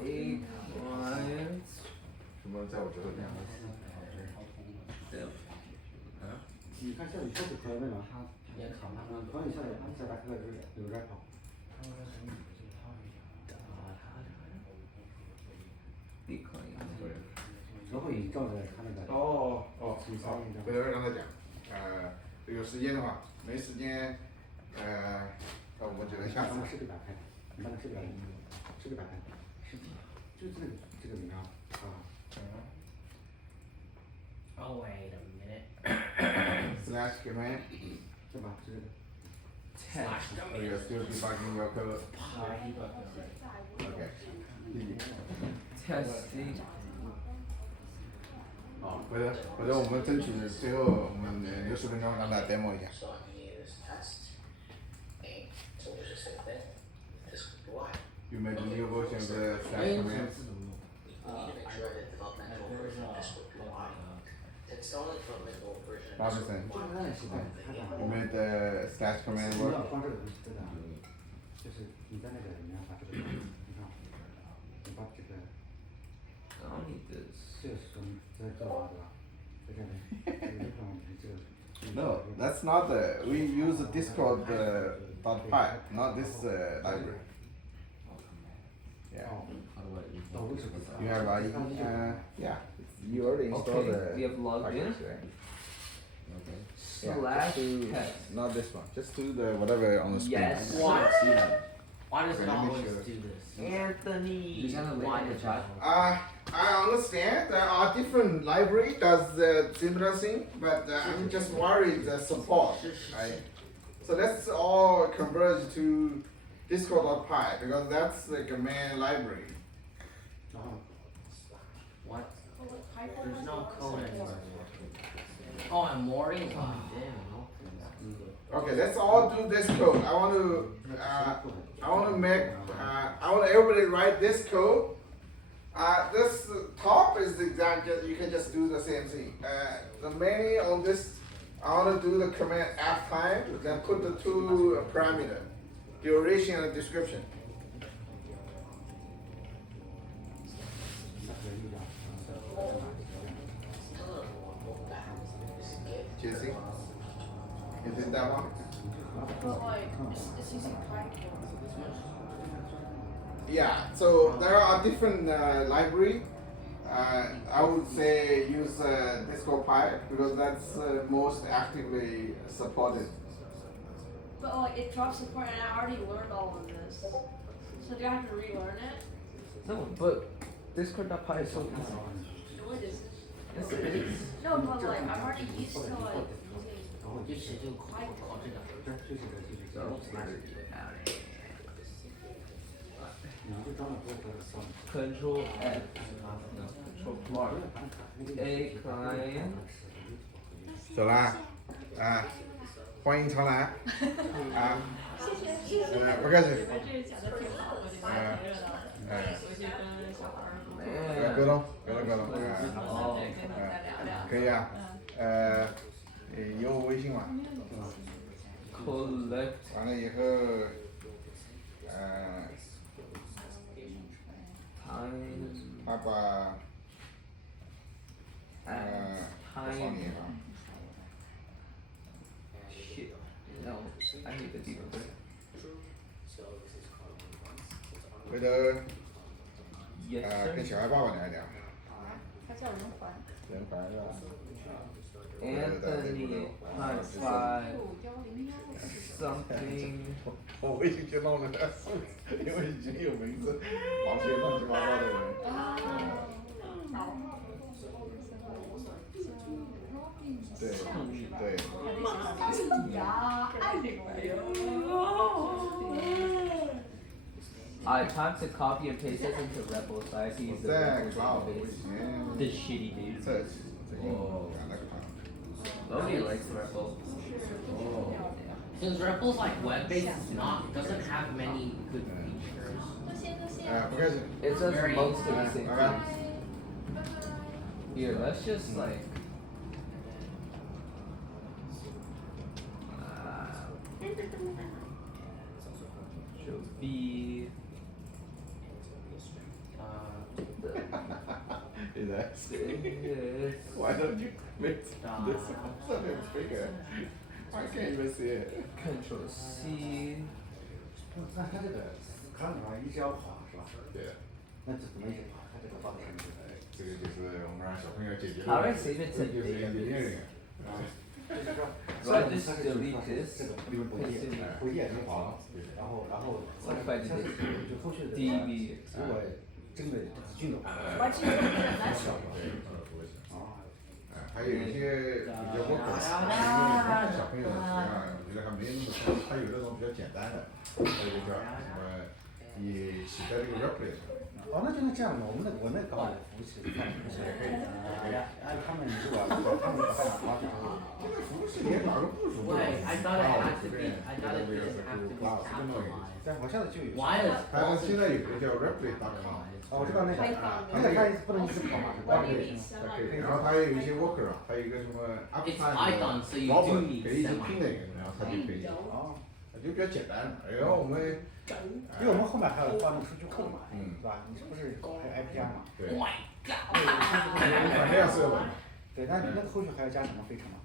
A client. 什么在我这里？你看下雨下雨可以为啥？可以下雨，下大课有点跑。然后你照着他那个。哦，回头让他讲。有时间的话，没时间，我觉得下次。把视频打开，你把那视频打开，视频，就这个里面啊。Oh wait a minute. Slash command. 对吧？这个。So you're still debugging your code. Okay. Testing. 好，回头我们争取最后我们60分钟让他 demo 一下。 So I'm gonna use test. A. So we'll just say that this would be Y. You made a new version of the slash command. We need to make sure that the developmental version of this would be Y. To install the developmental version of Robinson, this would be Y. you made the slash command 你 work. 要放这个东西对的，就是你在那个里面把这个，你看，你把这个。 I don't need this. 这个是这玩对吧？在这里，这个地方这个。No, that's not the. We use the Discord .py, not this library. Yeah. You have yeah. You already installed Okay, we have the logged in. package, right? Yeah, Slash just do, test. not this one. Just do the whatever on the screen. Yes. Why does it Let me always show. do this? Anthony. Why the chat? I understand there are different library does similar thing, but I'm just worried the support, right? So let's all converge to Discord.py because that's the command library. What? There's no code anymore. Oh, I'm mooring? Oh, damn. Okay, let's all do this code. I want to make, I want everybody write this code. This top is exactly, you can just do the same thing. The many on this, I want to do the command F time, then put the two parameter, duration and description. Jesse, you did that one? But like, it's using Python. Yeah, so there are different library. I would say use Discord.py because that's most actively supported. But like it drops support and I already learned all of this. So do I have to relearn it? No, but Discord.py is so easy. No, it isn't. Yes, it is. No, but like I'm already used to like using 我就写就快考这个。Control F. No, Control Mark. A client. 走啦，欢迎常来，不客气。我这个讲的挺好，我觉得还挺热闹的。回去跟小孩儿沟通，可以啊，有我微信嘛， Collect. 完了以后，他把放你啊。 Shit. No, I need the debugger. 回头 Yes, 跟 sir. 小孩爸爸聊一聊。他叫人环。人烦是吧？ Anthony, high five. Something. 我微信就弄了个数字，因为已经有名字，往些乱七八糟的人。对对。呀，爱这个玩意儿。I time to copy and paste this into REPL, so I have to use the 在 REPL cloud 我 database. 以前 The shitty database. 在英国 Oh. 那个 cloud。 Nobody likes REPL. Oh. Since Ripple's like web-based, it's not doesn't have many good features. 不开始。 It does Very most of the nice. same Okay. things. Here, let's just like. Should be. Is that? This. Why don't you make this something bigger? I can't even see it. Control C. 那它这个看的话一直要跑是吧？对。那怎么一直跑？它这个跑的是这个就是我们让小朋友解决的。 How do I save it to 就是 engineering。 就是说， So I just delete 这 this. 个会页能跑，然后What if I did 就后续的 DB? 如果真的剧的话， Why don't you do it in that show? 还有一些比较不可小朋友实际上我觉得还没那么多，还有那种比较简单的，还有一个叫什么，你写在这个 replay 上。哦，那就那这样的，我那搞的服务器放服务器也可以。按他们如果他们把它拿之后，这个服务器连哪个部署都 Wait, I thought it had to be. I thought it didn't have to be capitalized. 但好像就有。 Why is 它现在有个叫 replay.com。 哦，我知道那个，那个它不能一直跑嘛，是吧？可以，然后它有一些 worker 啊，还有一个什么 It's uptime Python, so you do Robert need 可以一直 semi. 拼那个，然后它就可以。哦，就比较简单的。然后我们，因为我们后面还有放那个数据库嘛，是吧？你不是还有 API 嘛？对。 Oh my god! 反正要设备。对，那那个后续还要加什么费程吗？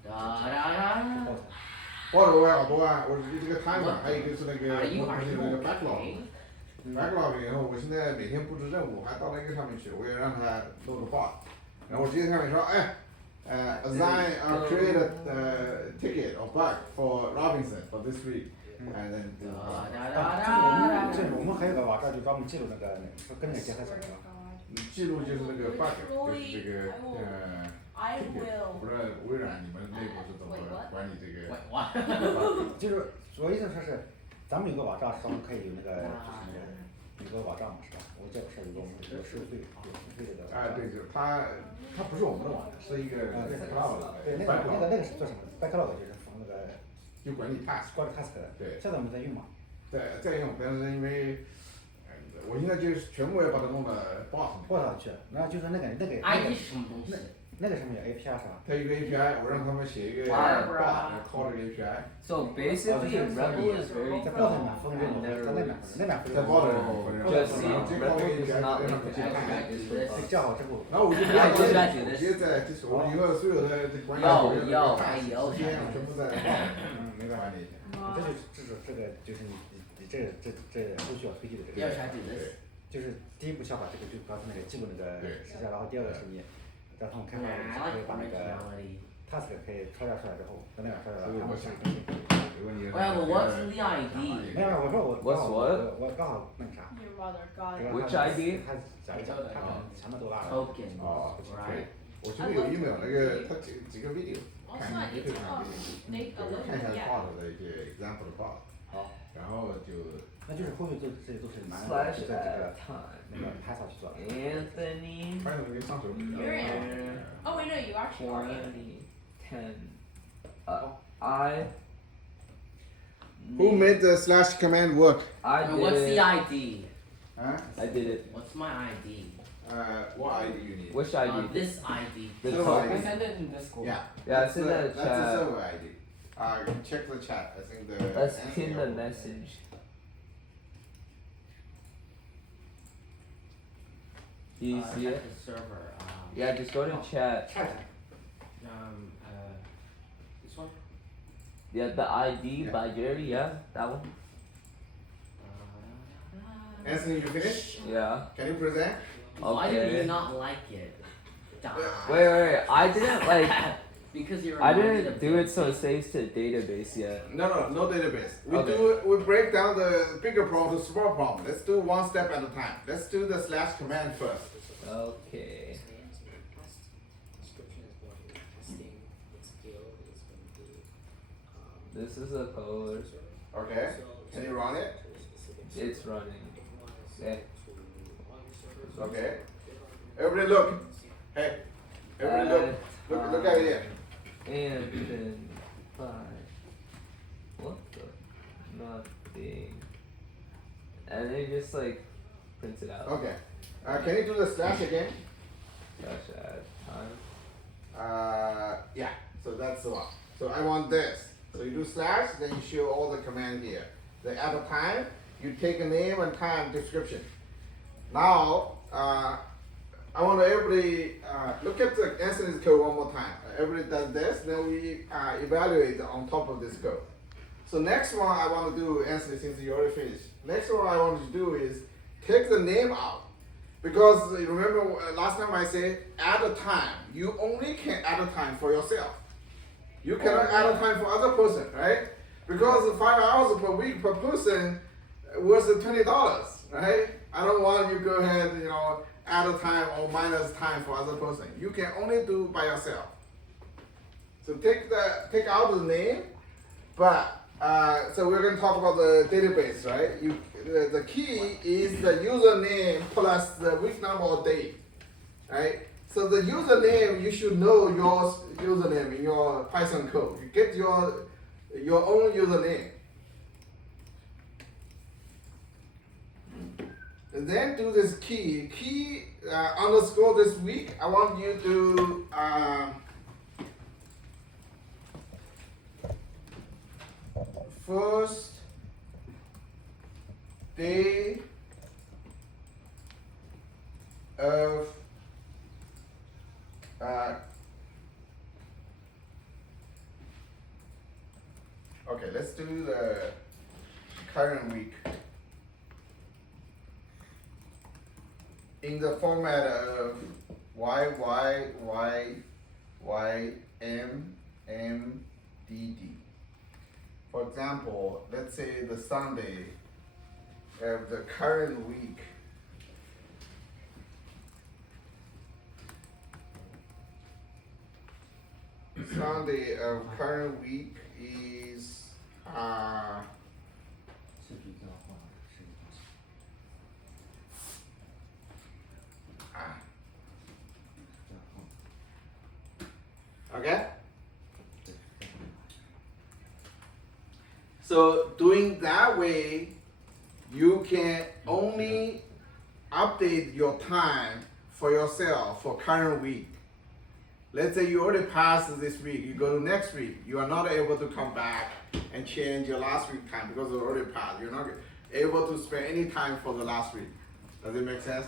报酬还好多啊，我这个 time 还有一个是那个那个 backlog。backlog 以后，我现在每天布置任务，还到那个上面去，我也让他弄个 bot。然后我直接上面说，哎，assign or create a ticket or bug for Robinson for this week。and then 这我们还有个网站就专门记录那个跟那个结合起来了。记录就是那个 bug，就是这个I will. 不知道微软你们内部是怎么管理这个？就是我意思说是，咱们有个网站上面可以有那个就是那个有个网站嘛是吧？我这个是有收费的。对，就是它不是我们的网站，是一个 cloud 的。对，那个是做什么 ？backlog 就是从那个就管理 task。管理 task 的。对。现在我们在用嘛？在用，但是因为我现在就是全部要把它弄到 bot 上去，然后就是那个 ID 是什么东西？那个上面有 API 是吧？它有个 API， 我让他们写一个 bot call 这个 API。 So basically, REPL is very 在 bot 里面分任务，在那边在 bot 里面分任务。 Just see, REPL is not like an API 叫好之后，然后我就直接在我以后所有的管理时间全部在 bot 没办法，这个就是你这后续要推进的这个。就是第一步先把这个就刚才那个记录那个时间，然后第二个是你让他们开发的时候可以把那个 task 可以抄出来之后，在那边抄出来，他们是。Well, what's the ID? 没有，我说我刚好那个啥。 Your mother got it. Which ID? 他讲一讲，他前面都拉了。 Token. 对，我现在有email那个他几个 video， 看你可以看 video， 看一下 bot 的一些 example 的 bot。好，然后就。 那就是后续这些都是蛮在这个那个拍上去做的。Anthony. 拍的那个上手。 You're in. Oh wait, no, you actually are. 10. I. Who made the slash command work? I did. What's the ID? Huh? I did it. What's my ID? What ID you need? Which ID? This ID. The server token? ID. Send it in Discord. Yeah. Yeah, it's in the That's the chat. server ID. Check the chat. I think the. Let's pin the message. Do you see it? The server. Yeah, just go to chat. This one. Yeah, the ID by Jerry. Yeah, that one. Anthony, you finished? Yeah. Can you present? Why did you Okay. not like it? Wait. I didn't like. Because you're. I didn't do it so it saves to database yet. No database. Okay. We break down the bigger problem to small problem. Let's do one step at a time. Let's do the slash command first. Okay. This is the code. Okay. Can you run it? It's running. Okay. Okay. Everybody look. Hey. Everybody look. Look at it here. And then 5. What the? Nothing. And then just like print it out. Okay. Can you do the slash again? Slash add time. Yeah. So that's the one. So I want this. So you do slash, then you show all the command here. The at a time, you take a name and time description. Now, I want everybody look at the instance code one more time. Everybody does this, then we evaluate on top of this code. So next one I want to do, Anthony, since you already finished. Next one I want to do is take the name out. Because remember last time I said add a time. You only can add a time for yourself. You cannot add a time for other person, right? Because 5 hours per week per person was $20, right? I don't want you to go ahead, add a time or minus time for other person. You can only do by yourself. So take out the name, but so we're going to talk about the database, right? The key is the username plus the week number or date, right? So the username, you should know your username in your Python code. You get your own username. And then do this key underscore this week. I want you to first day of okay, let's do the current week in the format of YYYMMDD. For example, let's say the Sunday of the current week. Sunday of current week is okay. So doing that way, you can only update your time for yourself for current week. Let's say you already passed this week, you go to next week, you are not able to come back and change your last week time because it already passed. You're not able to spend any time for the last week. Does it make sense?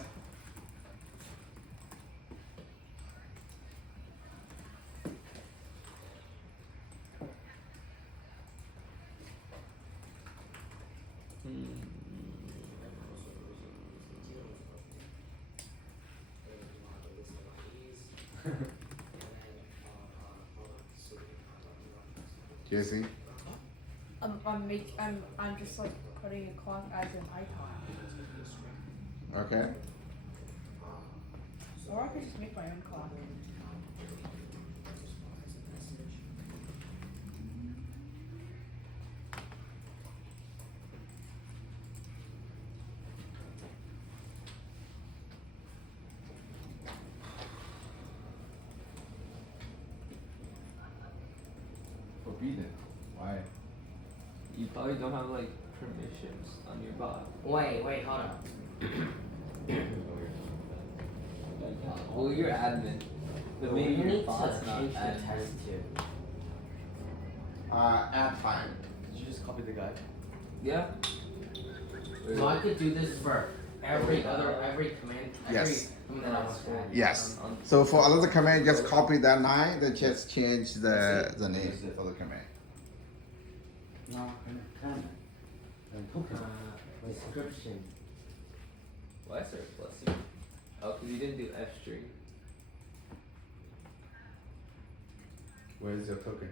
Jesse? I'm just like putting a clock as an icon. Okay. Or I could just make my own clock. Forbidden. Why? You probably don't have like permissions on your bot. Wait, hold up. Well, you're admin. But maybe you your need bot's to not change the admin. test too. Add time. Did you just copy the guide? Yeah. So I could do this for every command, Yes. everything that I want to add. Yes. So for another command, just copy that line, then just change the name for the command. No, can. Description. Why is there a plus here? Oh, because you didn't do F string. Where is your token?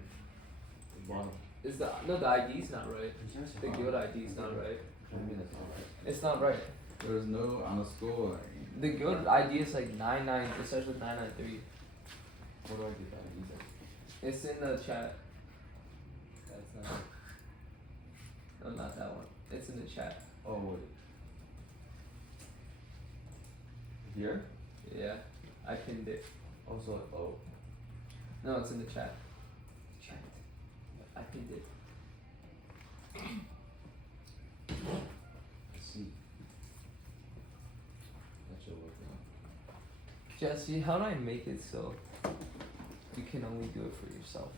The bottom. Is the ID's not right? The guild ID's not right. It's not right. There is no underscore. The guild ID is like 99. It starts with 993. What do I do that? Use it. It's in the chat. That's not. No, not that one. It's in the chat. Oh wait. Here? Yeah, I pinned it. Also, oh. No, it's in the chat. Chat. I pinned it. I see. That should work now. Jesse, how do I make it so you can only do it for yourself?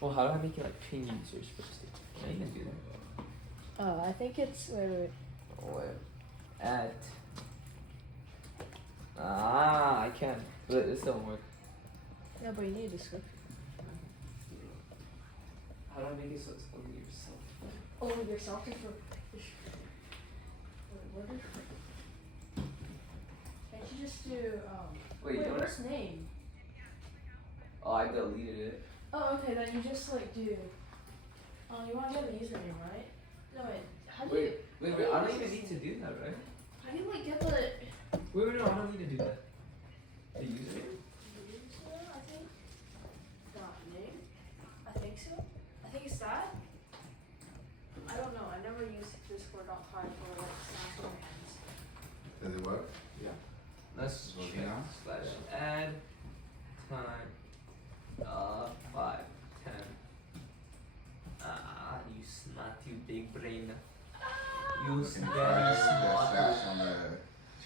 Well, how do I make it like pin users first? Yeah, you can do that. I think it's wait. Oh, wait. Add. I can, but this don't work. No, but you need a description. How do I make it so it's only yourself? Only yourself is for. Wait, what is? Can't you just do Wait, you know what's name? Oh, I deleted it. Oh, okay. Then you just like do. You want to get the username, right? No, wait. How do you? Wait, I don't even need to do that, right? How do you like get the? Wait, no, I don't need to do that. The username? I think. Not name. I think so. I think it's that. I don't know. I never used Discord.py for like Slack commands. Does it work? Yeah. Let's Okay, check now? slash add time 5, 10. You smart, you big brain. You Can you very try the smart. slash on the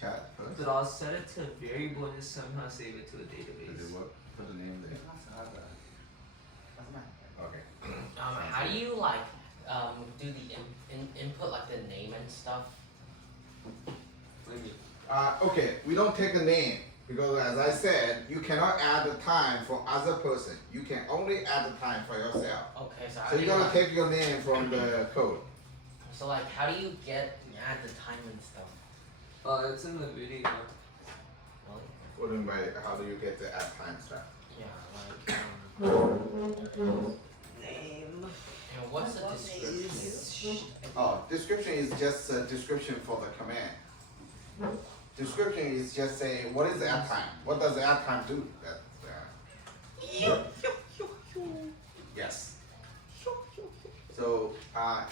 chat first? But I'll set it to a variable and just somehow save it to a Does database. it work? Put the name there. Okay. How do you like do the input like the name and stuff? What do you mean? Okay, we don't take a name because as I said, you cannot add the time for other person. You can only add the time for yourself. Okay, so how So do you you gotta like, take your name from the code. so like how do you add the time and stuff? It's in the video. Well, What do you mean by how do you get the add time stuff? yeah, like Name. and what's the description? Oh, description is just a description for the command. Description is just say what is the add time? What does the add time do? Yes. So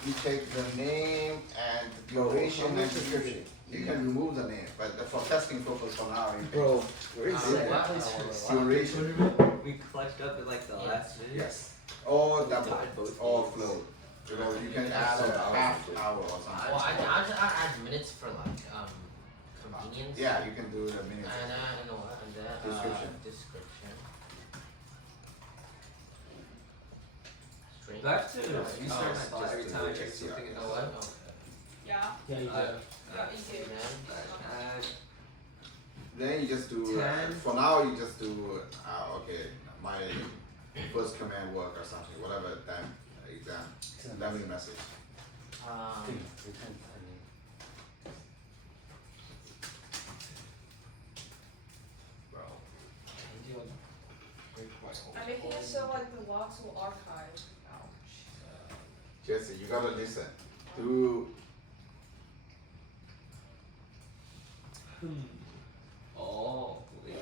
you take the name and duration and description. You can remove the name, but for testing purpose for now, you can Bro, where is what? duration. We clutched up at like the last minute. Yes. Or double, Divide both or ways. float. You know, you can add a half hour or something. Well, I add minutes for like convenience. Yeah, you can do the minutes. And I don't know what and then Description. description. String. Do I have to restart my bot just every to time I check check something the in You the know web? what? Okay. Yeah. Yeah, you do. Yeah, you do. And then Then you just do, 10. for now you just do, okay, my first command work or something, whatever, then exam, dummy message. Bro. I'm making it so like the logs will archive. Ouch. Jesse, you gotta listen. Do, Oh, wait.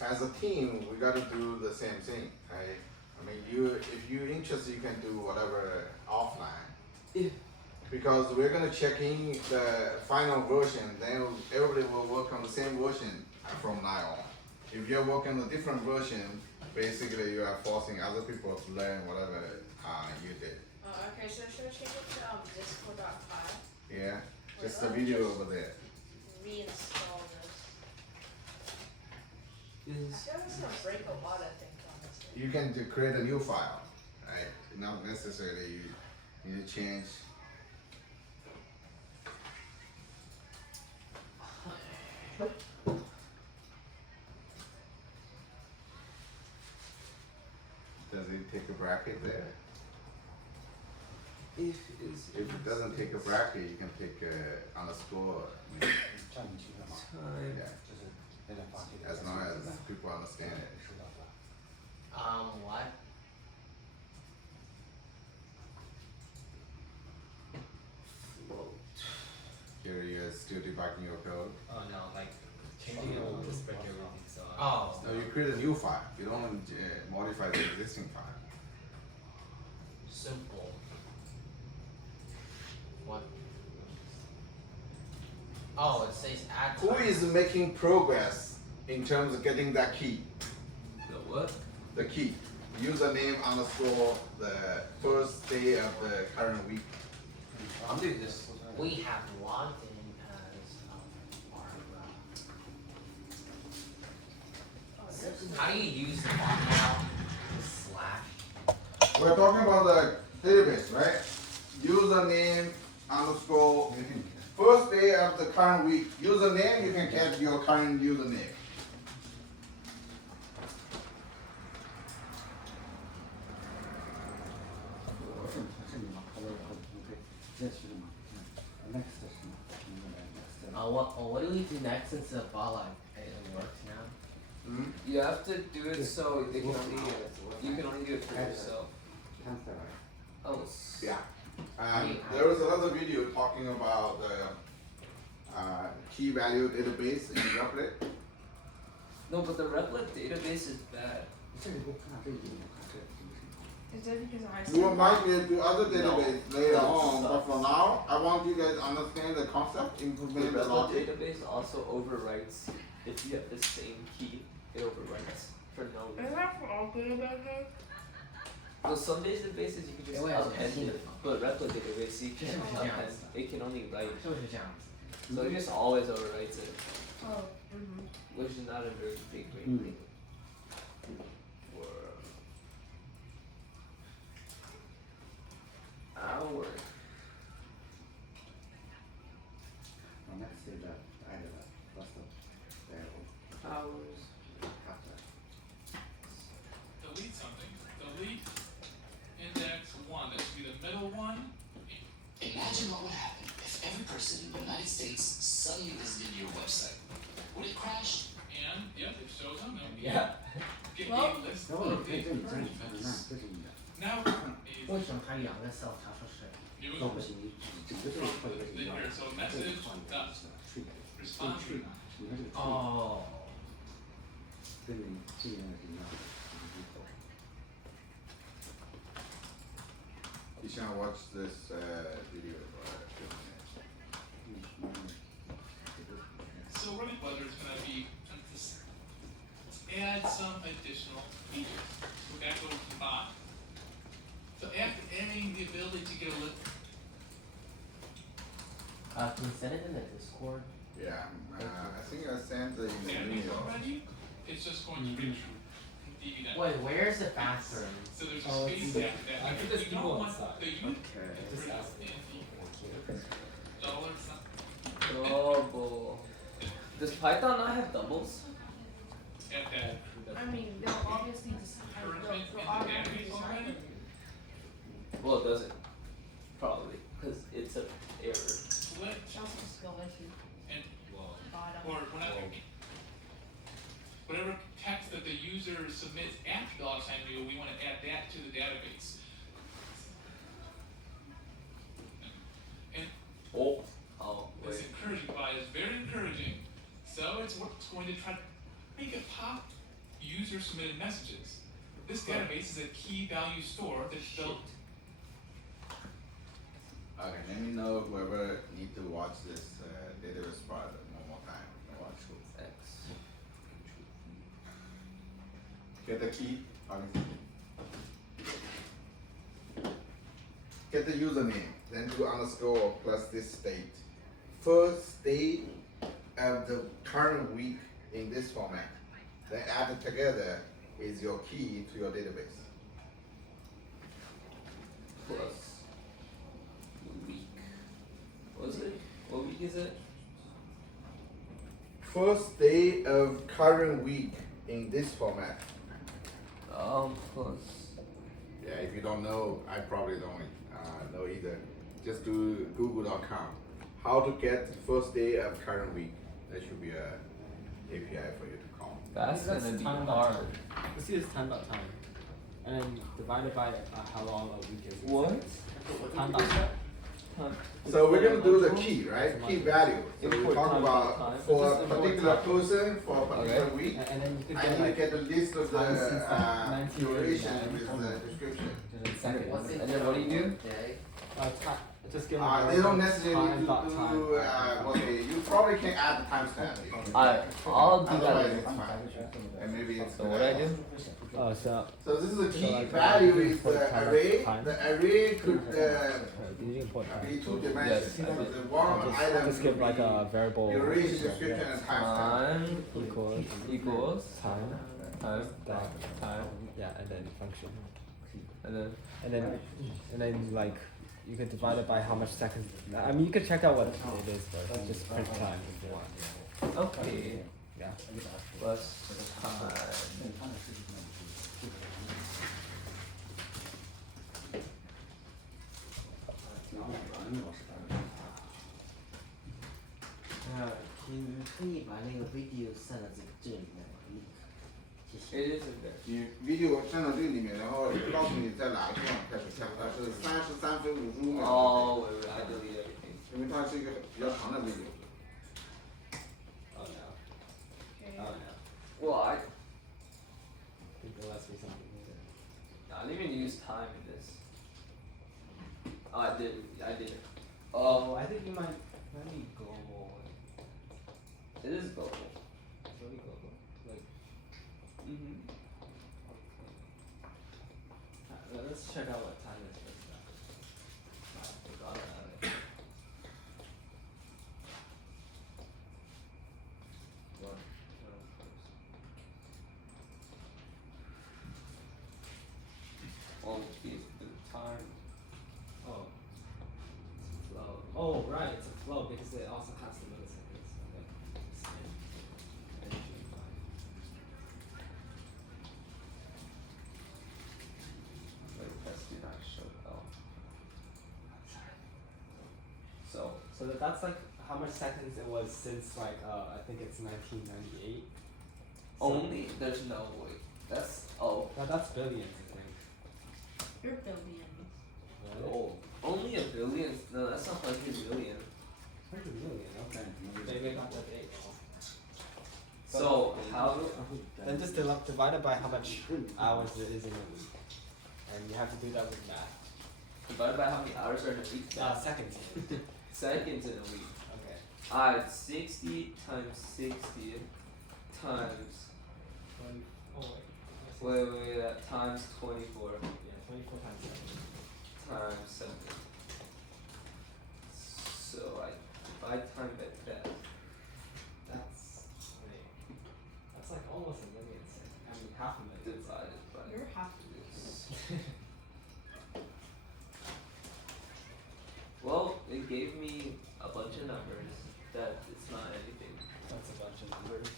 as a team, we gotta do the same thing, right? I mean, if you're interested, you can do whatever offline. Yeah. Because we're gonna check in the final version, then everybody will work on the same version from now on. If you're working on a different version, basically you are forcing other people to learn whatever you did. Okay, so should I change it to discord.py? Yeah, just the video over there. Reinstall this. I Is feel like it's gonna break a lot of things on this thing. You can create a new file, right? Not necessarily you need to change. Does it take a bracket there? if If it doesn't take a bracket, you can take a underscore. time Yeah, as long as people understand it. what? in your code. Oh no, like changing it will just break everything. So. No, you create a new file. You don't modify the existing file. Simple. What? Oh, it says add. Who is making progress in terms of getting that key? The what? The key. Username underscore the first day of the current week. I'm doing this. We have logged in as our. How do you use the bot now? Slash. We're talking about the database, right? Username underscore first day of the current week. Username, you can get your current username. What do we do next since the bot like it works now? You have to do it so they can only you can only do it for yourself. Oh, Yeah. There was another video talking about the key value database in Replit. no, but the Replit database is bad. Is that because I You will migrate to other database later on, but for now, I want you guys to understand the concept, The implement the Replit logic. database also overwrites if you have the same key. It overwrites for no Is reason. that for all databases? So some databases you can just append it, but Replit database you can't append. It can only write. 就是这样子。 So it just always overwrites it, Oh. which is not a very great Mm. thing. Hour. Hours. Delete something. Delete index 1. That should be the middle one. Imagine what would happen if every person in the United States suddenly visited your website. Would it crash? And, yep, it shows them. Now we Yeah. get Well- a list of the encouragements. Now,为什么它两个 cell 它说是？ new from the here. So message dot respond to. 哦。 You should watch this video. So running weather is going to be just add some additional features. So back over to the bot. So after adding the ability to get a list. Can you send it in the Discord? Yeah, I think I sent the Database email. already, it's just going to retrieve DB. Wait, where's the bathroom? So there's a space after that. I think there's You don't people want inside. the user Just to ask. dollar something Double. Does Python not have doubles? at that I mean, they'll obviously decide. encouragement in They'll the automatically database decide. already. Well, it doesn't. Probably, because it's an error. Split Chelsea just go into and bottom. or whatever text that the user submits after the $, we want to add that to the database. And Oh, this wait. encouraging by is very encouraging. So it's going to try to make it pop user submitted messages. This database is a key value store that's built. Okay, let me know whoever need to watch this database part one more time. Watch. X. Get the key. Get the username, then do underscore plus this state. First day of the current week in this format. Then add it together is your key to your database. Plus week. What is it? What week is it? First day of current week in this format. Plus. Yeah, if you don't know, I probably don't know either. Just do google.com. How to get first day of current week. That should be a API for you to call. That's gonna be time hard. Let's see this time. And then divided by how long a week is. What? Time. Time. So we're gonna do the Module. key, right? Key value. So we Import talk time about by time. for Just a import particular time. person for a particular Okay. week. And then you could I get need to like get the list of the time since like duration 1989 with the description. seconds. And then what do you do? Just give They don't necessarily time need dot to time. do, okay, you probably can add the timestamp. I'll do that Otherwise later. it's fine. And maybe it's. So what I do? Oh, so So this is a key like, value you is import the time, array. time. The array could did you import time? be two dimensions. Yes, I did. The one item Just give could like be a variable duration, description, and timestamp. Time equals time, time, time, yeah, and then function, and then and then like you can divide it by how much seconds. I mean, you can check out what it is first. Just print time if you want. okay. Yeah. Plus time.你可以把那个 video 散到这里面吗 link， 谢谢。 It is in there. 你 video 站到这里面，然后告诉你在哪个地方开始跳，它是33分55秒。Oh, wait, I delete everything. 因为它是一个比较长的 video。 Oh no. Okay. Oh no. Well, I think there must be something here. I didn't even use time in this. Oh, I did. I did. Oh, I think you might be global. it is global. It's really global. Like, Mm-hmm. let's check out what time it is first. I forgot about it. What? Well, is the time. Oh. Flow. Oh, right, it's a flow because it also has the milliseconds. Okay. That should be fine. Wait, that's did not show. Oh. So that's like how much seconds it was since like I think it's 1998. Only there's no way. That's That's billions, I think. You're billions. Really? oh only a billion. No, that's 100 million. 100 million. Okay. Maybe I got that date. So how? Then just divide it by how much hours it is in a week, and you have to do that with math. Divided by how many hours are in a week? Seconds. Seconds in a week. Okay. It's 60 times 60 times. Oh wait. Wait, times 24 Yeah, 24 times 7. times 7. So I divide time by that. That's like almost a million seconds. I mean, half a million. Divided by You're half this. Well, it gave me a bunch of numbers that it's not anything. That's a bunch of numbers.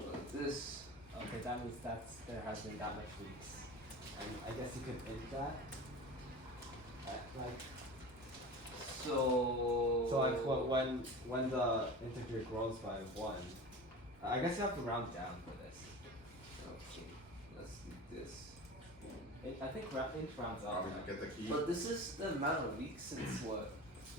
Like this. Okay, that means there has been that much weeks, and I guess you could int that. Like. So. So like when the integer grows by 1, I guess you have to round down for this. Okay, let's do this. I think int rounds out. Probably get the key. But this is the amount of weeks since what?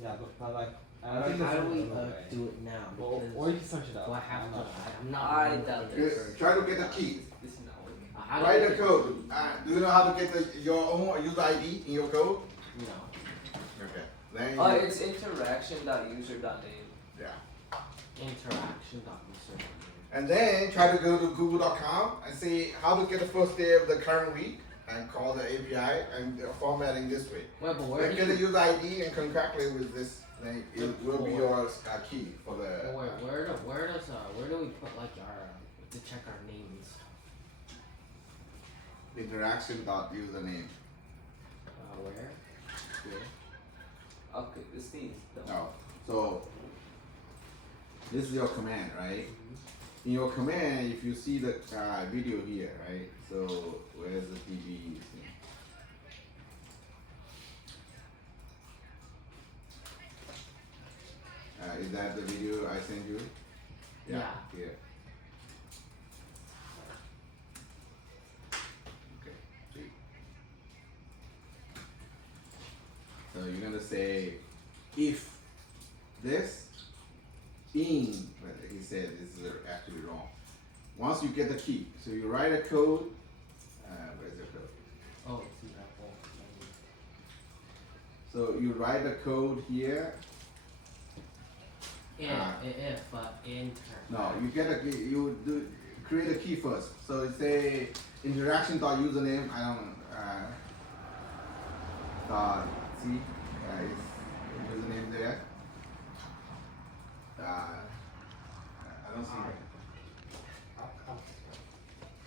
Yeah, but like I don't think How there's do we another way. do it now? Well, Because or you can search it up. do I have I'm to? not sure. I'm not. I really doubt looking it. for- Try to get the key. This is not working. How do Write I the get- code. Do you know how to get your own user ID in your code? No. Okay. Then Oh, it's interaction.user.name. yeah. Interaction.user. And then try to go to google.com and see how to get the first day of the current week and call the API and formatting this way. Wait, but where Then do get the you? user ID and concatulate with this. Then it will be your key for the. Where do we put like our to check our names? Interaction.username. Where? Here. Okay, this thing is done. No. So this is your command, right? In your command, if you see the video here, right? So where's the DB thing? Is that the video I sent you? Yeah. Here. Okay. See. So you're gonna say if this in, but he said this is actually wrong. Once you get the key, so you write a code. Where's the code? Oh, it's in that wall. So you write the code here. If enter. No, you get a key. You do create a key first. So it say interaction.username. I don't see is username there. I don't see it.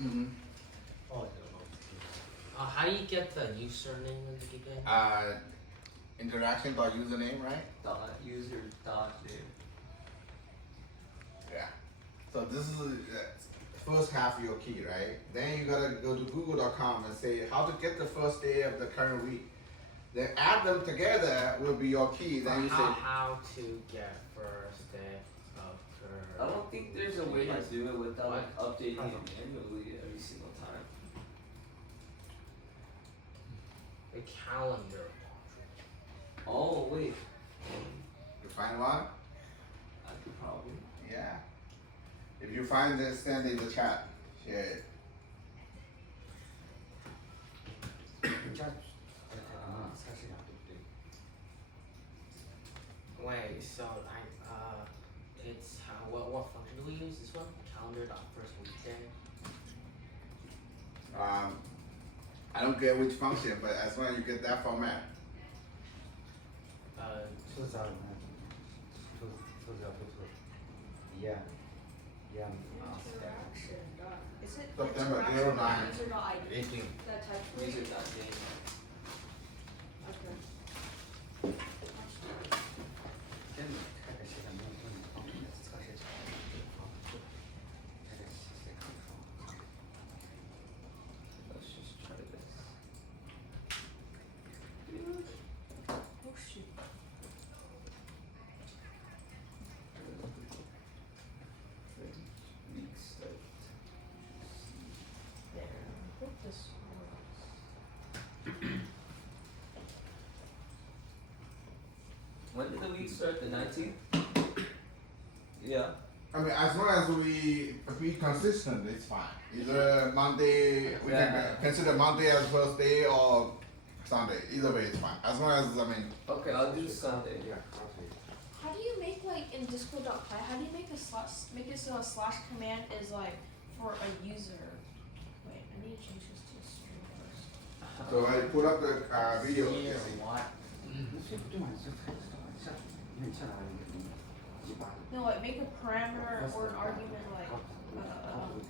Mm-hmm. How do you get the username again? Interaction.username, right? User dot name. Yeah. So this is the first half of your key, right? Then you gotta go to google.com and say how to get the first day of the current week. Then add them together will be your key. Then you say how to get first day of I don't think there's a way to do it without like updating it manually every single time. a calendar. Oh wait. You find one? I could probably. Yeah. If you find this, send in the chat. Share it. Wait, so it's what function do we use? This one? Calendar dot first weekday. I don't get which function, but as long as you get that format. Interaction dot. Is it September interaction 09. dot user dot ID? 18. That type of User thing? dot name. Okay. Let's just try this. Oh shoot. Week start. There. I hope this works. When did the week start? The 19th? Yeah. I mean, as long as we be consistent, it's fine. Either Monday, we Yeah. can consider Monday as first day or Sunday. Either way, it's fine. As long as, I mean, Okay, I'll do Sunday. How do you make like in Discord.py? How do you make a slash? Make it so a slash command is like for a user. Wait, I need to change this to stream first. so I put up the video. Yeah, what? No, like make a parameter or an argument like a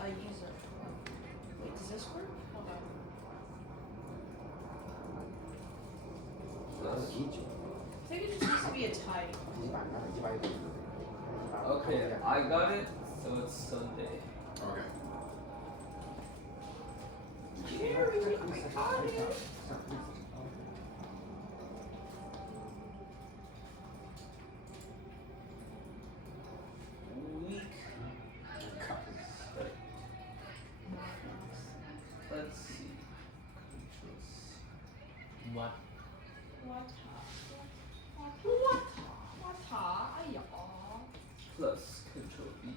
user. Wait, does this work? Hold on. I think it just needs to be a type. Okay, I got it, so it's Sunday. Okay. Jerry, I got it. Week. Start. Let's see. What? Plus Control V.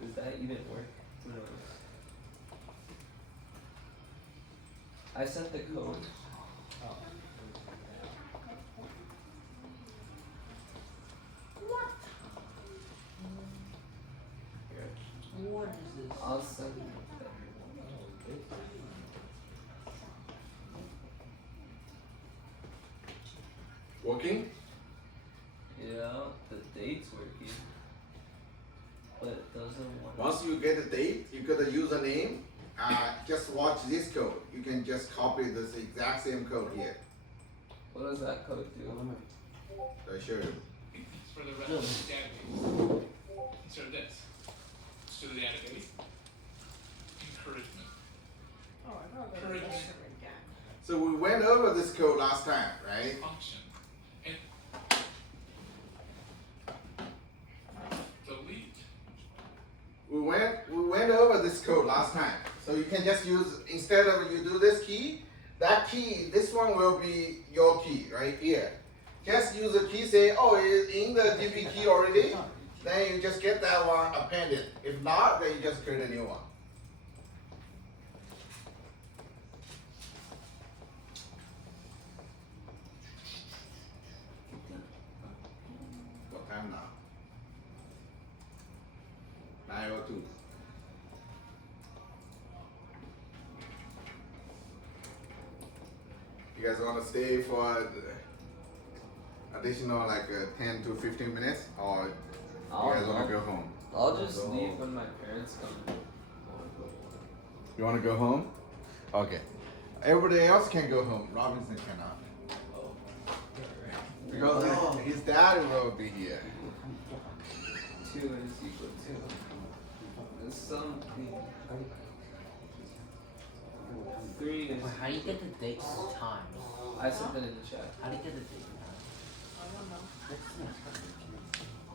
Does that even work? Who knows? I sent the code. Here. What is this? I'll send it. Working? Yeah, the date's working. But it doesn't work. Once you get the date, you get the username. Just watch this code. You can just copy this exact same code here. What does that code do? I show you. It's for the rest of the database. So this. So the database. Encouragement. Oh, I gotta go to this again. So we went over this code last time, right? Function. And delete. We went over this code last time. So you can just use, instead of you do this key, that key, this one will be your key right here. just use the key. Say, oh, it's in the DB key already. Then you just get that one appended. If not, then you just create a new one. What time now? 9:02. You guys want to stay for additional like 10 to 15 minutes, or you guys want to go home? I'll just leave when my parents come. You want to go home? Okay. Everybody else can go home. Robinson cannot. Because his dad will be here. 2 is equal to something. 3 is. How do you get the dates and times? I sent it in the chat. How do you get the date and time? I don't know.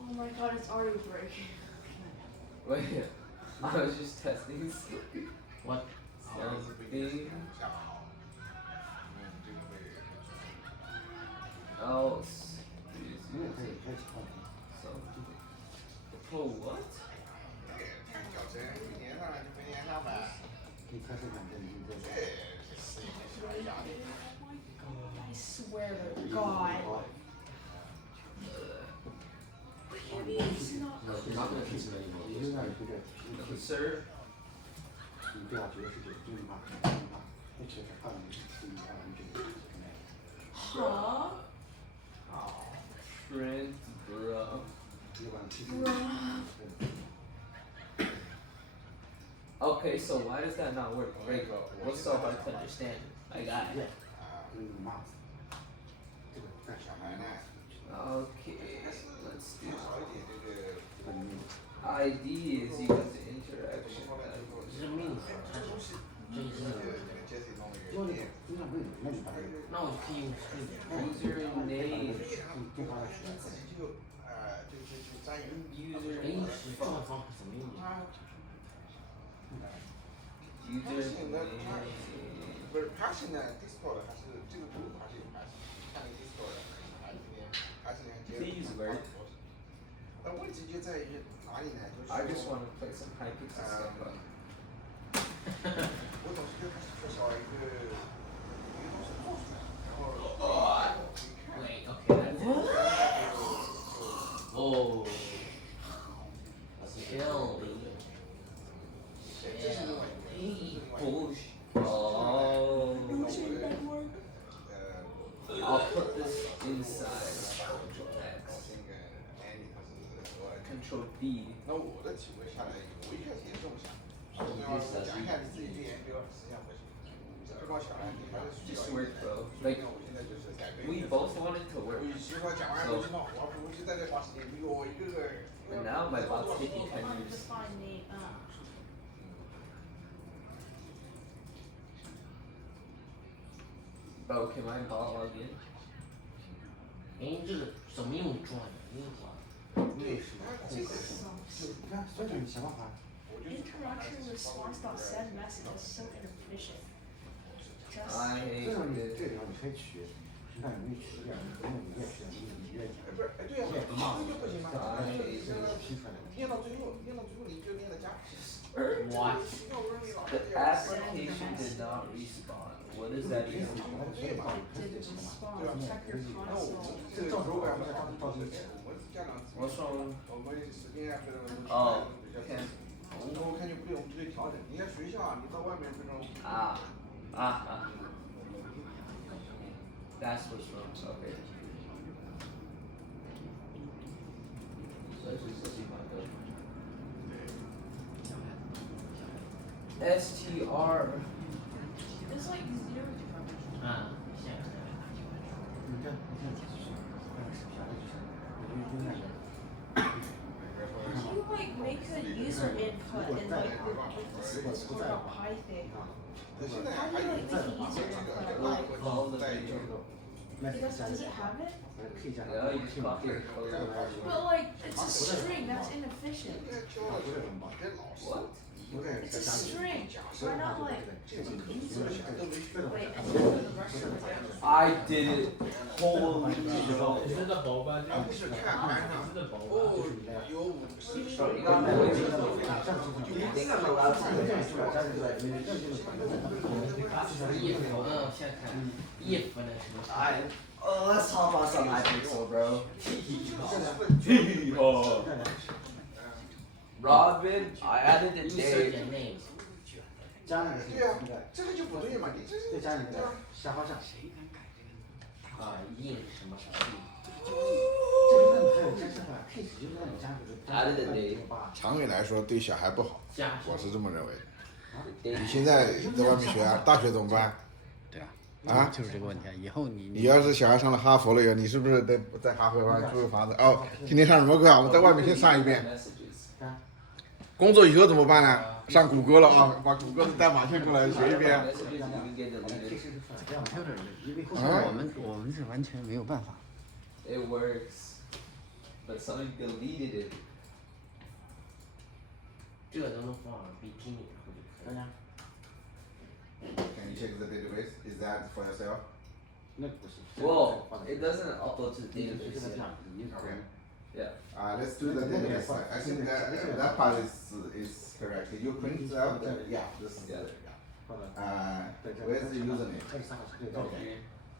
Oh my god, it's already breaking. Wait, I was just testing something. What? Something. Else. Something. For what? I swear to God. Maybe it's not. Sir? Huh? Friend, bro. Okay, so why does that not work? Like, what's so hard to understand? I got it. Okay, let's do ID is equal to interaction. No, it's P. Username. Username. 不是，他现在 Discord 还是这个图还是看那 Discord 还是Please work. 问题就在于哪里呢？就是 I just want to play some high pixel stuff. 我总是觉得它是缺少一个东西做出来，然后 Wait, okay. Oh. Kill. Oh. I'll put this inside. Control D. 那我的体会下来，我一开始也这么想，要是讲一下你自己练 NBA 实际上不行，这帮小孩你还是需要 Just work, bro. Like, 我现在就是改变。 we both wanted to work. 与其说讲完不知道，我还不如就在这花时间，比我一个个。 And now my bot's taking 10 I'm years. just find the Oh, can my bot log in? 哎，这个怎么用转？对，你看，所以你想办法。 interaction response dot send message is so inefficient. Just 这种你这种你可以取，你看有没有取点，没有你也取，你也取。不是，哎对呀，这个不行吗？拼出来的。练到最后你就练得加。 What? The application did not respawn. What does that even mean? did respond. Check your console. 这个到时候我要照着我家长。 What's wrong? 我们时间啊，Oh, 我看就不用直接调整。你在学校啊，你在外面这种。That's what's wrong. Okay. So let's just see my code. STR. It's like 0 to 啊，现在。你看，If you like make a user input in like the Discord.py thing, how do you like make a user input? Like, All the video. does it have it? Yeah, you just copy the code. But like, it's a string. That's inefficient. What? It's a string. Why not like wait, I did it. Holy shit. Is it the boba? Is it the boba? Bro, you got no way to know. Do you think I'm allowed to do this? 衣服，现在看衣服那什么。Let's talk about some iPixel, bro. Robin, I added the You search date. their names. 加那个对啊那个，这个就不对嘛，你这是再加你那个下方向。印什么什么。这个还有加上吧 ，case 就是让你加这个。 Added the date. 长远来说对小孩不好，我是这么认为的。 The 你 date. 现在在外面学啊，大学怎么办？对啊，啊，就是这个问题啊。以后你要是小孩上了哈佛了以后，你是不是得在哈佛旁租个房子？哦，今天上什么课啊？我在外面先上一遍。 Messages. 工作以后怎么办呢？上谷歌了啊，把谷歌的代码先过来学一遍。 Messages even get deleted. 我们是完全没有办法。 It works, but somebody deleted it. 这个都能放bikini，然后就可以了。 Can you check the database? Is that for yourself? 那不是。 Well, it doesn't upload to the database. Okay. Yeah. Let's do the database side. I think that part is correct. You print out the this is Yeah. where's the username? 这3号是对的。 Okay.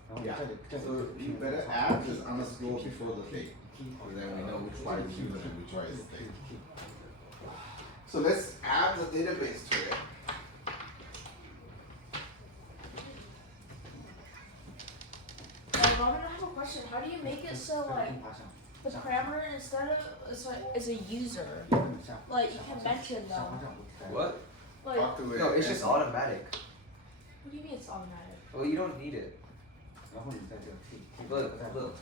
然后 Yeah. 这里 So you better add this underscore before the date, so then we know which one is user and which one is date. So let's add the database to it. Robin, I have a question. How do you make it so like the parameter instead of it's like is a user? Like you can mention them. What? Like Talk to it. No, it's just automatic. what do you mean it's automatic? Well, you don't need it. 然后你在这个 Look, look.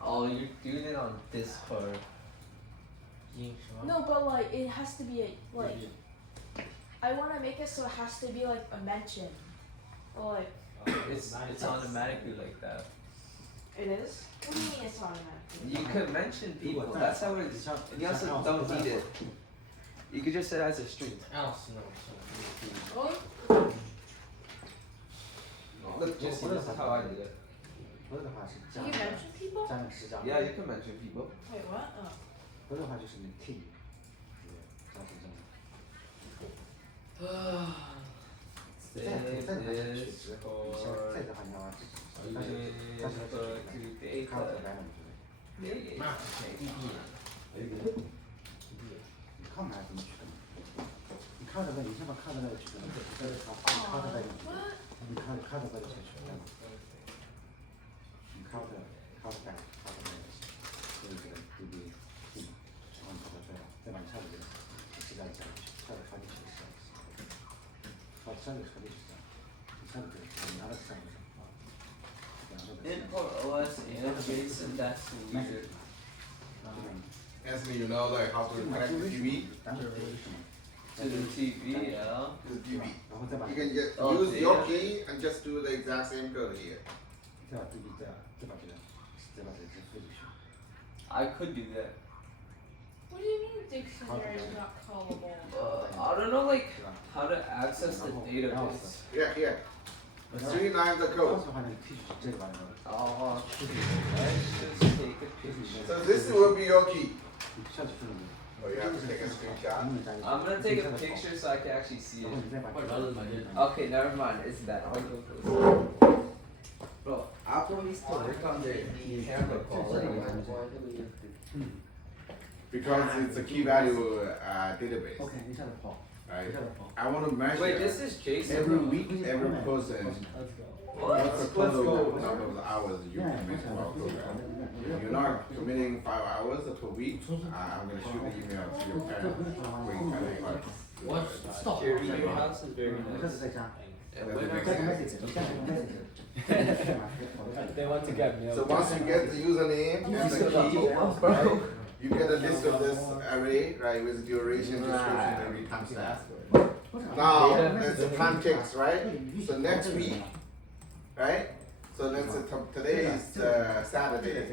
Oh, you're doing it on Discord. 印什么？ No, but like it has to be a like I want to make it so it has to be like a mention. Or like It's automatically like that. it is? What do you mean it's automatic? You can mention people. That's how it is. And you also don't need it. You could just set it as a string. else no. Oh, Look, just see, this is how I did it. 不是的话是加 do you mention people? 加那个时加。 Yeah, you can mention people. Wait, what? Oh. 不是的话就是你 t，加时加。 Save 再的话是 this 取值， for 再的话你要把但是 to 看到 data. 白了你 Yeah. 那谁弟弟？你看不还怎么取的？你看着呗，你先把看着那个取的，再看着呗，你看着呗就先取的。你看着呗，这个对对，然后你把它对了，再把你下面这个是这样加进去，下面插进去是这样。好，下面插进去是这样，你下面这个你拿到上面。 Import OS and JSON, that's weird. Anthony, you know like how to connect the TV? To the TV, yeah. To the TV. You can just Oh, use your yeah. key and just do the exact same code here. I could do that. What do you mean dictionary is not callable? I don't know like how to access the database. Yeah, here. 3 lines of code. Oh, let's just take a picture. So this will be your key. Oh, you have to take a screenshot. I'm gonna take a picture so I can actually see it. Okay, never mind. It's that. I'll go close. Bro, Apple needs to work on their camera quality. Because it's a key value database. Right? I want to measure Wait, this is JSON. every week, every person. What's the Let's total go. number of hours you commit to our program? If you're not committing 5 hours per week, I'm going to shoot an email to your parents. Bring parent What? Stop. Your house is very nice. They want to get mail. So once you get the username and the key, you get a list of this array, right, with duration, description, and every timestamp. Now, there's the time ticks, right? So next week, right? So let's say today is Saturday.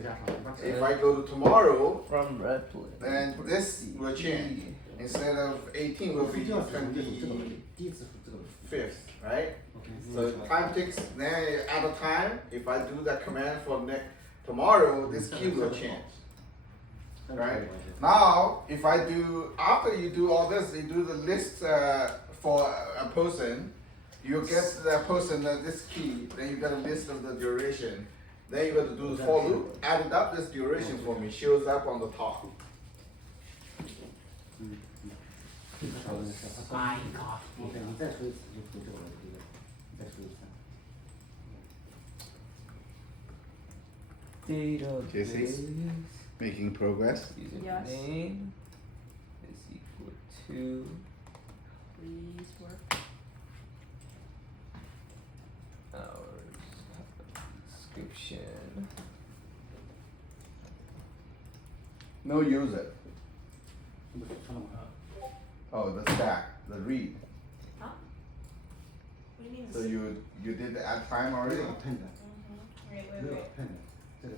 If I go to tomorrow, From Redplay. then this will change. instead of 18 will be 25th, right? So time ticks, then at a time, if I do that command for tomorrow, this key will change. Right? Now, if I do, after you do all this, you do the list for a person, you get the person this key, then you get a list of the duration. Then you got to do the for loop, add it up, this duration for me, shows up on the top. I got OK，你再说一次就不这个了，这个，你再说一次。 Database Making progress. Yes. username is equal to Please work. our description. No user. 这不是看了吗？ Oh, the stack, the read. Huh? What do you mean? So you did the add time 这 already? 个 append， Wait, 没有 append，这个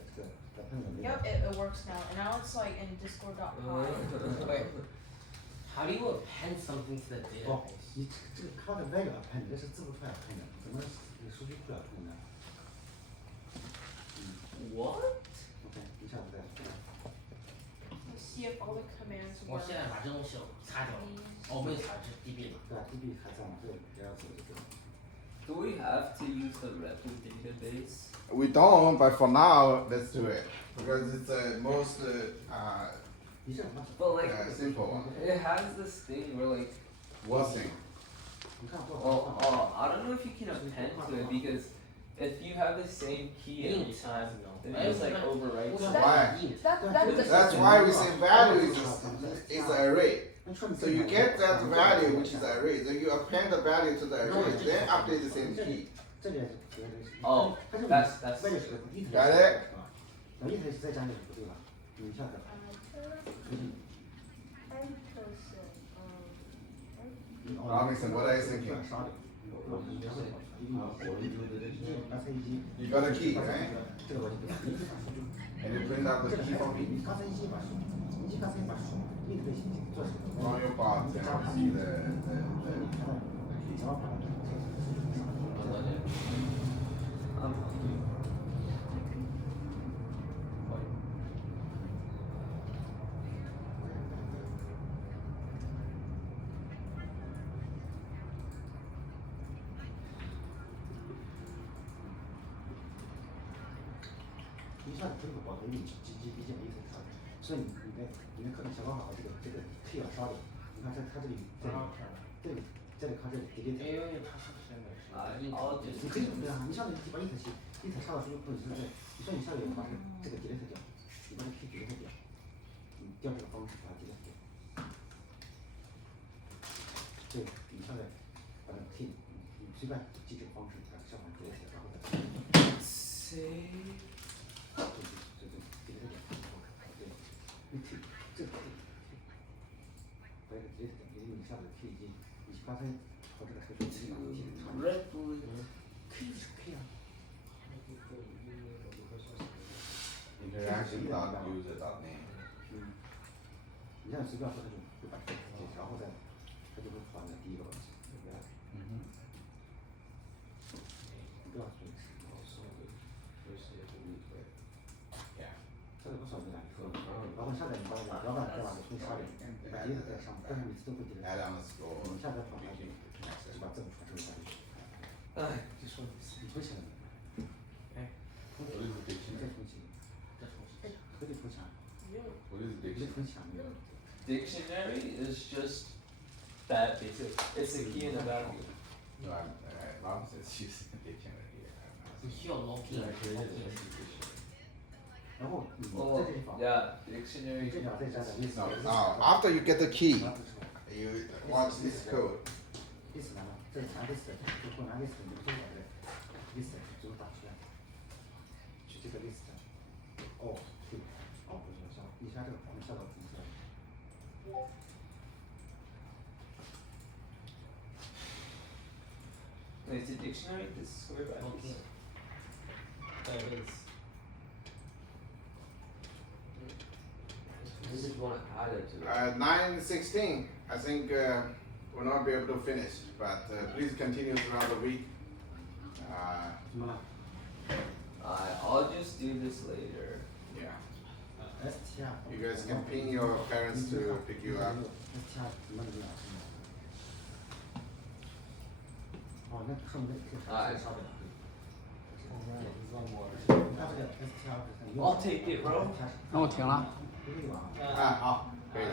append 没有。 Yep, it works now. And now it's like in Discord.py. Wait. How do you append something to the 哦 database?，你这个它的 value append，这是字符串 append，怎么数据库 append 呢？ What? OK，一下子再。 Let's see if all the commands 我 work. 现在把这东西擦掉了。哦，没有擦，这是 DB 嘛。对啊 ，DB 还在吗？这个不要走这个。 Do we have to use the REPL database? We don't, but for now, let's do it. Because it's the most But like, simple one. it has this thing where like, What thing? well, I don't know if you can append to it because if you have the same key every time, then it just like overwrites. Why? That That's why we say value is an array. So you get that value, which is an array. Then you append the value to the array, then update the same key. 这里是Oh, that's value 是个 int， Got it? 然后 int 再加点不对吧？你一下子。 Robinson, what are you thinking? You got a key, right? Can you print out the key for me? On your part, then I'll see the key。 一下子这个保存你笔记本一头上，所以你的可能想办法把这个 key 要烧掉。你看它这里这里靠这里 delete。你可以对啊，你上面把 int 插到数据库里，是不是？你说你下面把这个 delete 掉，你把这 key delete 掉，你调这个方式把它 delete 掉。对，你下面把这 key， 你随便记这个方式，把这上面 delete 掉，然后再。 Save. 这个，把这个 delete 掉，因为你下面 key 已经，你刚才和这个是 REPL. key 是 key 啊。 interaction.user.name. 你让随便说它就把这个，然后再，它就会还的第一个问题，对不对？你不要说。 这个不算你俩说，然后下载你把老板再把这东西杀掉，把 delete 在上面，但是每次都会 delete。 Add underscore. 你下载跑下去，就把字母传出来。哎，就说你回想。哎，你再重启，可以重启。 What is你再重启。 Dictionary is just that basic. It's a key and a value. No, Robinson's using a dictionary here. 你需要 login。 然后你 Oh, 在这地方， yeah, dictionary. 这条再加点 list。 No, now after you get the key, you watch this code. list 来了，这是拿 list，就不拿 list，你就把这个 list 就打出来，去这个 list。哦，对，哦，不是，你下这个你下到红色。 Wait, is the dictionary this square brackets? Okay. There it is. This is want to add it to it. 9:16. I think we'll not be able to finish, but please continue throughout the week. I'll just do this later. Yeah. You guys can ping your parents to pick you up. 哦，那恨不得可以烧的。 I'll take it, bro. 那我停了。好，可以了。